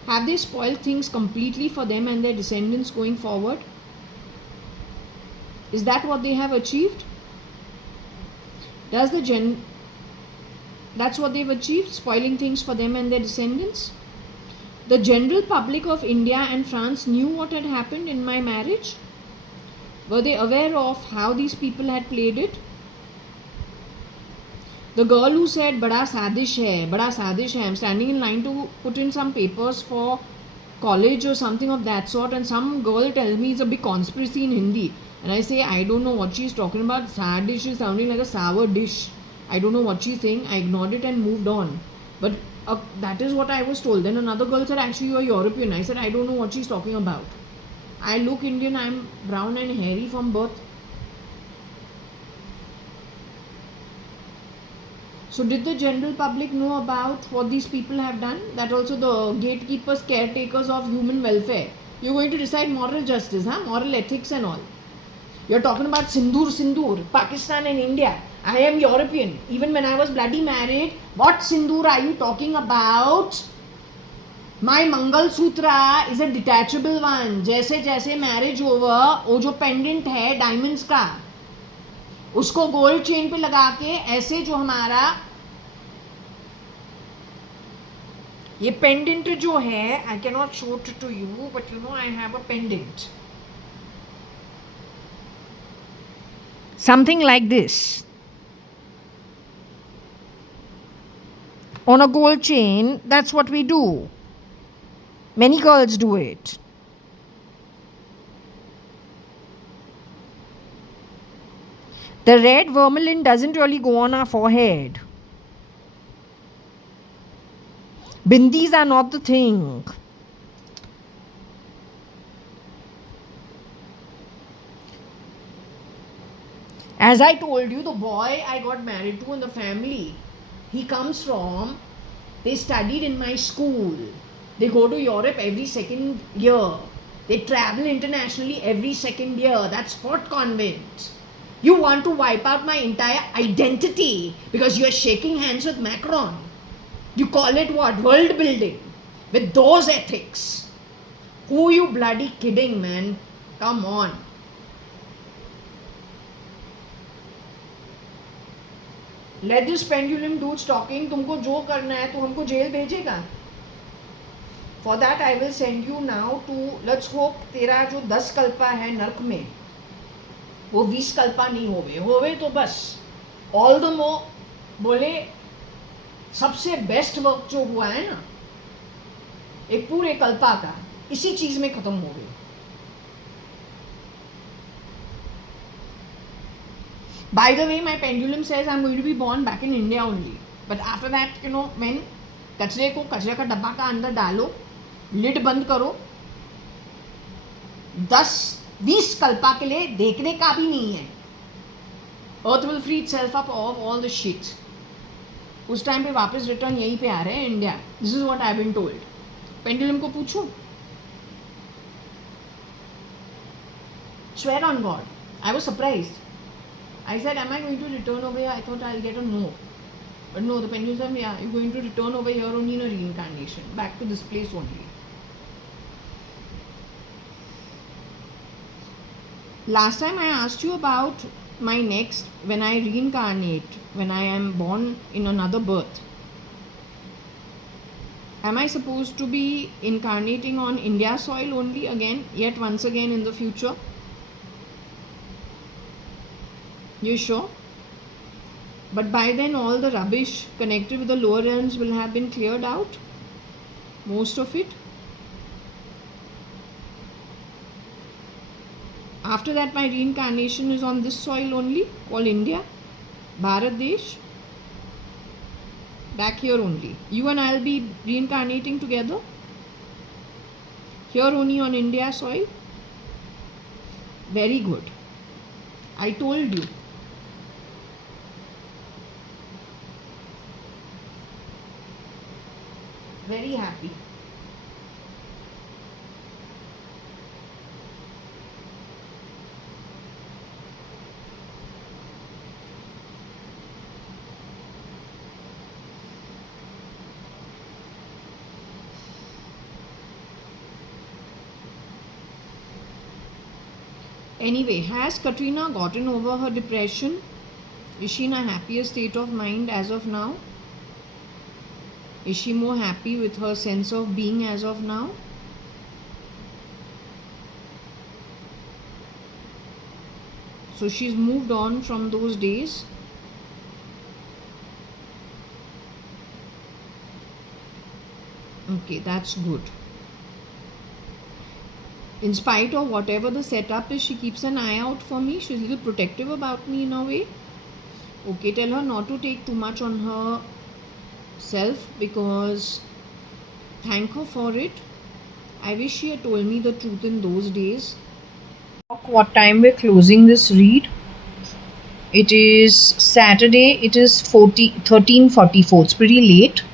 Have they spoiled things completely for them and their descendants going forward? Is that what they have achieved? That's what they've achieved, spoiling things for them and their descendants? The general public of India and France knew what had happened in my marriage? Were they aware of how these people had played it? The girl who said, bada sadish hai, I'm standing in line to put in some papers for college or something of that sort, and some girl tells me it's a big conspiracy in Hindi. And I say, I don't know what she's talking about. Sadish is sounding like a sour dish. I don't know what she's saying. I ignored it and moved on. But that is what I was told. Then another girl said, actually you're European. I said, I don't know what she's talking about. I look Indian, I'm brown and hairy from birth. So did the general public know about what these people have done? That also the gatekeepers, caretakers of human welfare. You're going to decide moral justice, moral ethics and all. You're talking about Sindoor, Pakistan and India. I am European. Even when I was bloody married, what sindoor are you talking about? My Mangal Sutra is a detachable one. जैसे जैसे marriage over, वो जो pendant है diamonds का, उसको gold chain पे लगा के ऐसे जो हमारा ये pendant जो है, I cannot show it to you, but you know I have a pendant. Something like this. On a gold chain, that's what we do. Many girls do it. The red vermilion doesn't really go on our forehead. Bindis are not the thing. As I told you, the boy I got married to in the family, he comes from, they studied in my school. They go to Europe every second year. They travel internationally every second year. That's Sport Convent. You want to wipe out my entire identity because you are shaking hands with Macron. You call it what? World building. With those ethics. Who are you bloody kidding, man? Come on. Let this pendulum do its talking. तुमको जो करना है तो हमको jail भेजेगा. For that I will send you now to, let's hope तेरा जो 10 कल्पा है नर्क में वो 20 कल्पा नहीं होवे तो बस all the more बोले सबसे बेस्ट वर्क जो हुआ है ना एक पूरे कल्पा का इसी चीज में खत्म हो गई. By the way, my pendulum says I'm going to be born back in India only. But after that, you know, when कचरे को कचरे का डब्बा का अंदर डालो, लिड बंद करो, 10-20 कल्पा के लिए देखने का भी नहीं है. Earth will free itself up of all the shit. उस टाइम पे वापस रिटर्न यहीं पे आ रहे हैं India. This is what I have been told. Pendulum को पूछूं? Swear on God. I was surprised. I said, am I going to return over here? I thought I'll get a no. But no, the pendulum said, yeah, you're going to return over here only in a reincarnation. Back to this place only. Last time I asked you about my next, when I reincarnate, when I am born in another birth. Am I supposed to be incarnating on India soil only again, yet once again in the future? You sure? But by then all the rubbish connected with the lower realms will have been cleared out. Most of it. After that my reincarnation is on this soil only, called India, Bharat Desh. Back here only. You and I will be reincarnating together. Here only on India soil. Very good. I told you. Very happy. Anyway, has Katrina gotten over her depression? Is she in a happier state of mind as of now? Is she more happy with her sense of being as of now? So she's moved on from those days. Okay, that's good. In spite of whatever the setup is, she keeps an eye out for me. She's a little protective about me in a way. Okay, tell her not to take too much on herself because thank her for it. I wish she had told me the truth in those days. What time we're closing this read? It is Saturday. It is 13:44. It's pretty late.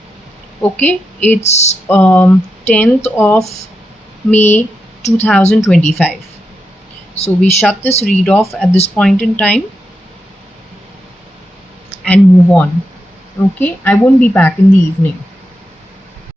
Okay, it's 10th of May 2025. So we shut this read off at this point in time. and move on. Okay, I won't be back in the evening.